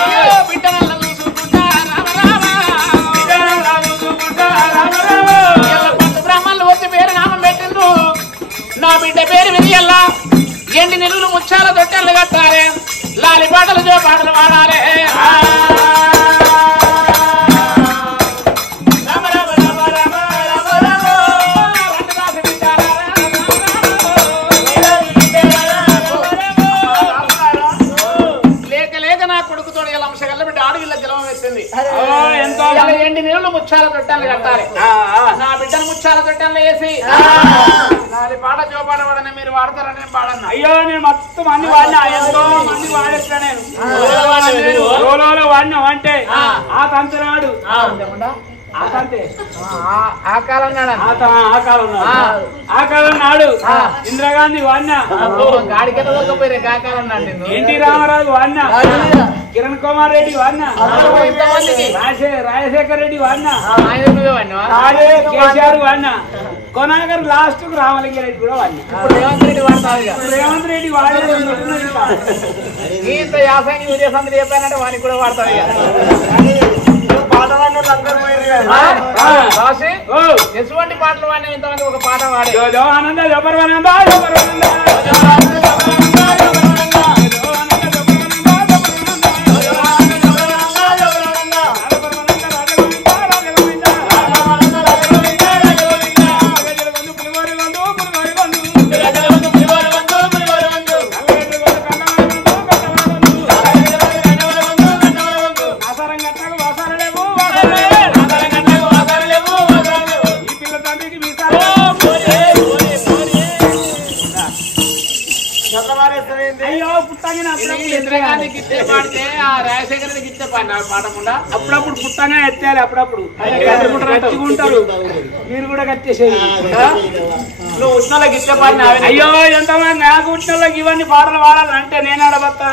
అయ్యో బిడ్డనల్ల చూసుకుంటా రామ పట్టు బ్రాహ్మణులు వచ్చి పేరు నామం పెట్టిండ్రు నా బిడ్డ పేరు వినియల్లా ఎండి నిలువులు ముచ్చాల దొట్టెలు కట్టారే లాలి పాటలు జో పాటలు పాడారే ఎండి నీళ్ళు ముచ్చాల తొట్టాలు కట్టాలి నా బిడ్డను ముచ్చాల తొట్టాలు వేసి నాది పాట జోపాట వాడని మీరు వాడతారని పాడన్నా. అయ్యో నేను మొత్తం అన్ని వాడినా ఎంతో మంది వాడేస్తా నేను వాడినా అంటే ఆ తంతునాడు ఆ కాలం నాడు ఇందిరాగాంధీ వాడినా గాడికెళ్ళకపోయారు కాకాలం నాడు ఎన్టీ రామారావు వాడినా కిరణ్ కుమార్ రెడ్డి వాడినా రాజశేఖర్ రెడ్డి వాడినా కేసీఆర్ వాడినా కొనాగర్ లాస్ట్ కు రామలింగారెడ్డి కూడా వాడినా రేవంత్ రెడ్డి వాడతారు రేవంత్ రెడ్డి వాడేది ఇంత యాసంగి విజయసంద్రి చెప్పానంటే వానికి కూడా వాడతారు ఎటువంటి పాటలు వాడినా ఇంతమంది ఒక పాట వాడే అప్పుడప్పుడు పుట్టంగా ఎత్తాలి అప్పుడప్పుడు ఉంటారు మీరు కూడా కట్టేసేది నువ్వు ఉష్ణాలకు ఇచ్చే పాడిన అయ్యో ఎంతమంది నాకు ఉష్ణాలకు ఇవన్నీ పాటలు పాడాలంటే నేను ఆడబత్తా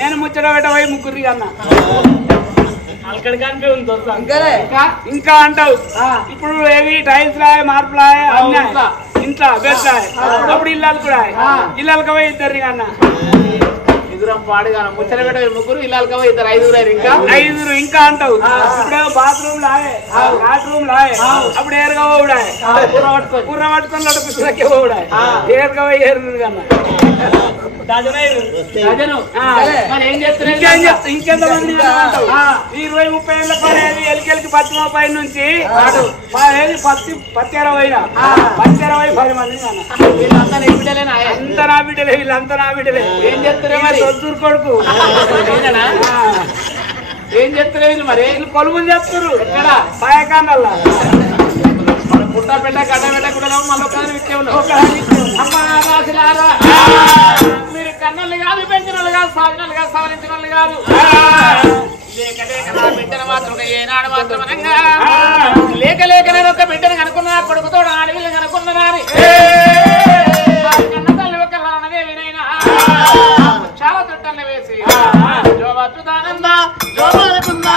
నేను ముచ్చట పెట్టబోయి ముగ్గురి అన్నా ఇంకా అంటావు ఇప్పుడు ఏవి టైల్స్ రాయ మార్పులు ఇంట్లో బెడ్ రాయ అప్పుడు ఇల్లాలు కూడా ఇల్లాలకు పోయి ఇద్దరు అన్న పాడుగా ముచ్చట పెట్ట ముగ్గురు ఇల్లాలకు ఇద్దరు 5 ఇంకా అంటావు ఇప్పుడు బాత్రూమ్ లాయే బాత్రూమ్ లాయే అప్పుడు ఏరుగా పోవుడాయ్ కుర్ర పట్టుకొని అటు పుస్తకే పోవుడాయ్ ఏరుగా పోయి ఏరు కన్నా ఇంకెంతమంది 20-30 ఏళ్ళ పడేది ఎలికెలికి 10-30 నుంచి పత్తి 20 మంది అంత నా బిడ్డలే వీళ్ళంతా నా బిడ్డలే ఏం చెప్తారు సొంతూరు కొడుకు ఏం చెప్తారు వీళ్ళు మరి కొలుగులు చెప్తారు ఎక్కడ పాయకాండల్లా పుట్ట పెట్ట గడ్డ పెట్టకుండా మళ్ళీ ఇచ్చే మీరు కన్నులు కాదు పెంచిన వాళ్ళు కాదు సాగిన వాళ్ళు కాదు సవరించిన వాళ్ళు కాదు లేక లేక నా బిడ్డను మాత్రం ఏనాడు మాత్రం అనగా లేక లేక నేను ఒక బిడ్డను కనుక్కున్నా కొడుకుతో ఆడవిల్ని కనుక్కున్నా కన్న తల్లి ఒక లానదే వినైనా చాలా చుట్టాన్ని వేసి జోబచ్చుదానంద జోబుకుందా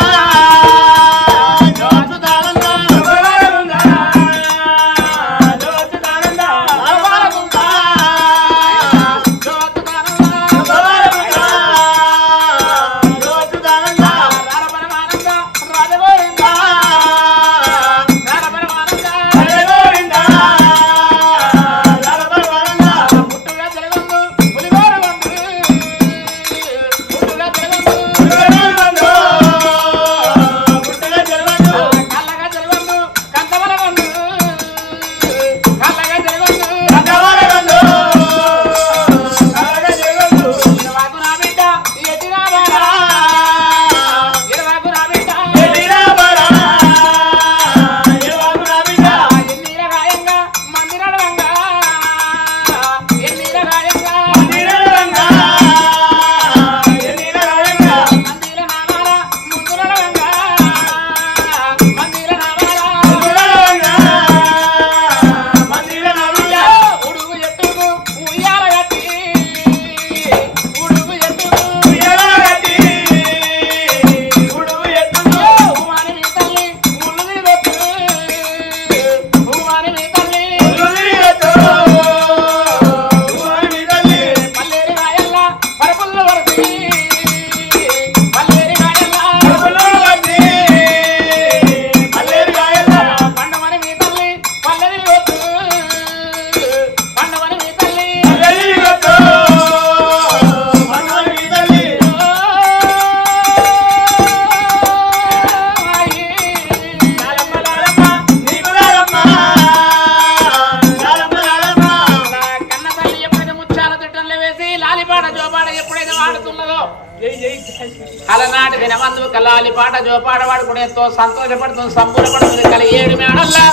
యొక్క లాలి పాట జోపాట పాడుకుని ఎంతో సంతోషపడుతుంది సంబూరపడుతుంది కలి 7 మేడల్లా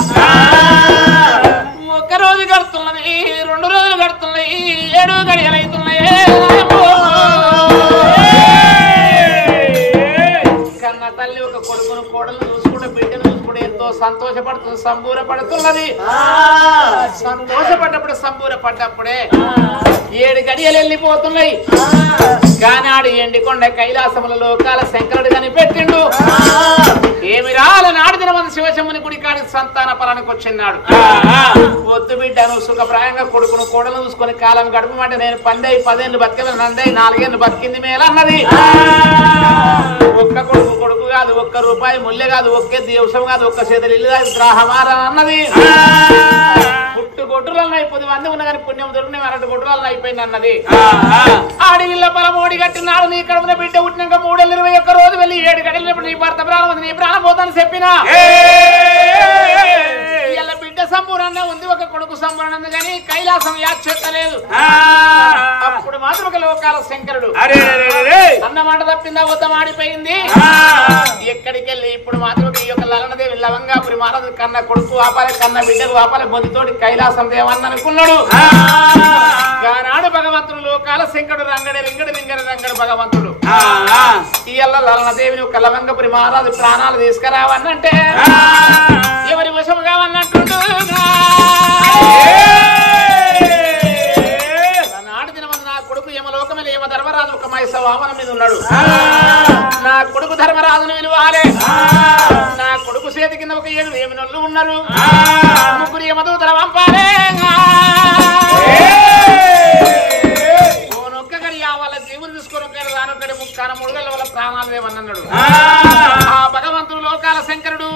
ఒక్క రోజు గడుతున్నది 2 రోజులు గడుతున్నాయి 7 గడియలైతున్నాయి కన్న తల్లి ఒక కొడుకును కోడలు చూసుకుంటే బిడ్డను చూసుకుంటే ఎంతో సంతోషపడుతుంది సంబూరపడుతున్నది సంతోషపడ్డప్పుడు సంబూరపడ్డప్పుడే 7 గడియలు వెళ్ళిపోతున్నాయి కానీ ఆడు ఎండికొండ కైలాసముల లోకాల శంకరుడు కనిపెట్టిండు ఏమి రాల నాడు దినమంది శివశంభుని గుడికాడికి సంతాన ఫలానికి వచ్చిన్నాడు వద్దు బిడ్డను సుఖప్రాయంగా కొడుకును కోడలు చూసుకొని కాలం గడపమంటే నేను 10 ఏళ్ళు బతికే నందై 4 ఏళ్ళు బతికింది మేలన్నది ఒక్క కొడుకు కాదు ఒక్క రూపాయి ముల్లె కాదు ఒకే దేవసం కాదు ఒక్క చేతులు ఇల్లు కాదు గ్రాహమారా అన్నది పుట్టు గొడ్డులను అయిపోయింది 100 ఉన్న కానీ పుణ్యం దొరికి 2 గొడ్డులను అయిపోయింది అన్నది ఆడివిల్ల పొలమోడి కట్టినాడు నీ కడుపున బిడ్డ పుట్టినాక 321 రోజు వెళ్ళి 7 గడిలినప్పుడు నీ భర్త ప్రాణం నీ ప్రాణం పోతాను చెప్పినా ఇలా బిడ్డ సంపూర్ణంగా ఉంది ఒక కొడుకు సంపూర్ణ కానీ కైలాసం యాచెత్తలేదు అప్పుడు మాత్రం ఒక లోకాల శంకరుడు అన్నమాట తప్పిందా ఉద్దం ఆడిపోయింది ఎక్కడికి వెళ్ళి ఇప్పుడు మాత్రం ఈ యొక్క లలనదేవి లవంగాపురి మానదు కన్న కొడుకు ఆపాలి కన్న బిడ్డకు ఆపాలి బొద్దుతోటి కైలాసం దేవన్న అనుకున్నాడు ఆనాడు భగవంతుడు లోకాల శంకరుడు రంగడు భగవంతుడు ఇయ్యల్ల లలనదేవిని ఒక లవంగపురి మహారాజు ప్రాణాలు తీసుకురావన్నంటే ఎవరి వశము కావన్నట్టు నాడు దినమంది నా కొడుకు యమలోకమే యమ ధర్మరాజు ఒక మైస వామనం మీద ఉన్నాడు నా కొడుకు ధర్మరాజును విలువాలే నా కొడుకు చేతి కింద ఒక 7 వేమినోళ్ళు ఉన్నారు 3 యమదూతల పంపాలే వాళ్ళ జీవులు తీసుకొని రానొక్కడి 3 గంటల వల్ల ప్రాణాలు ఏమన్నాడు ఆ భగవంతుడు లోకాల శంకరుడు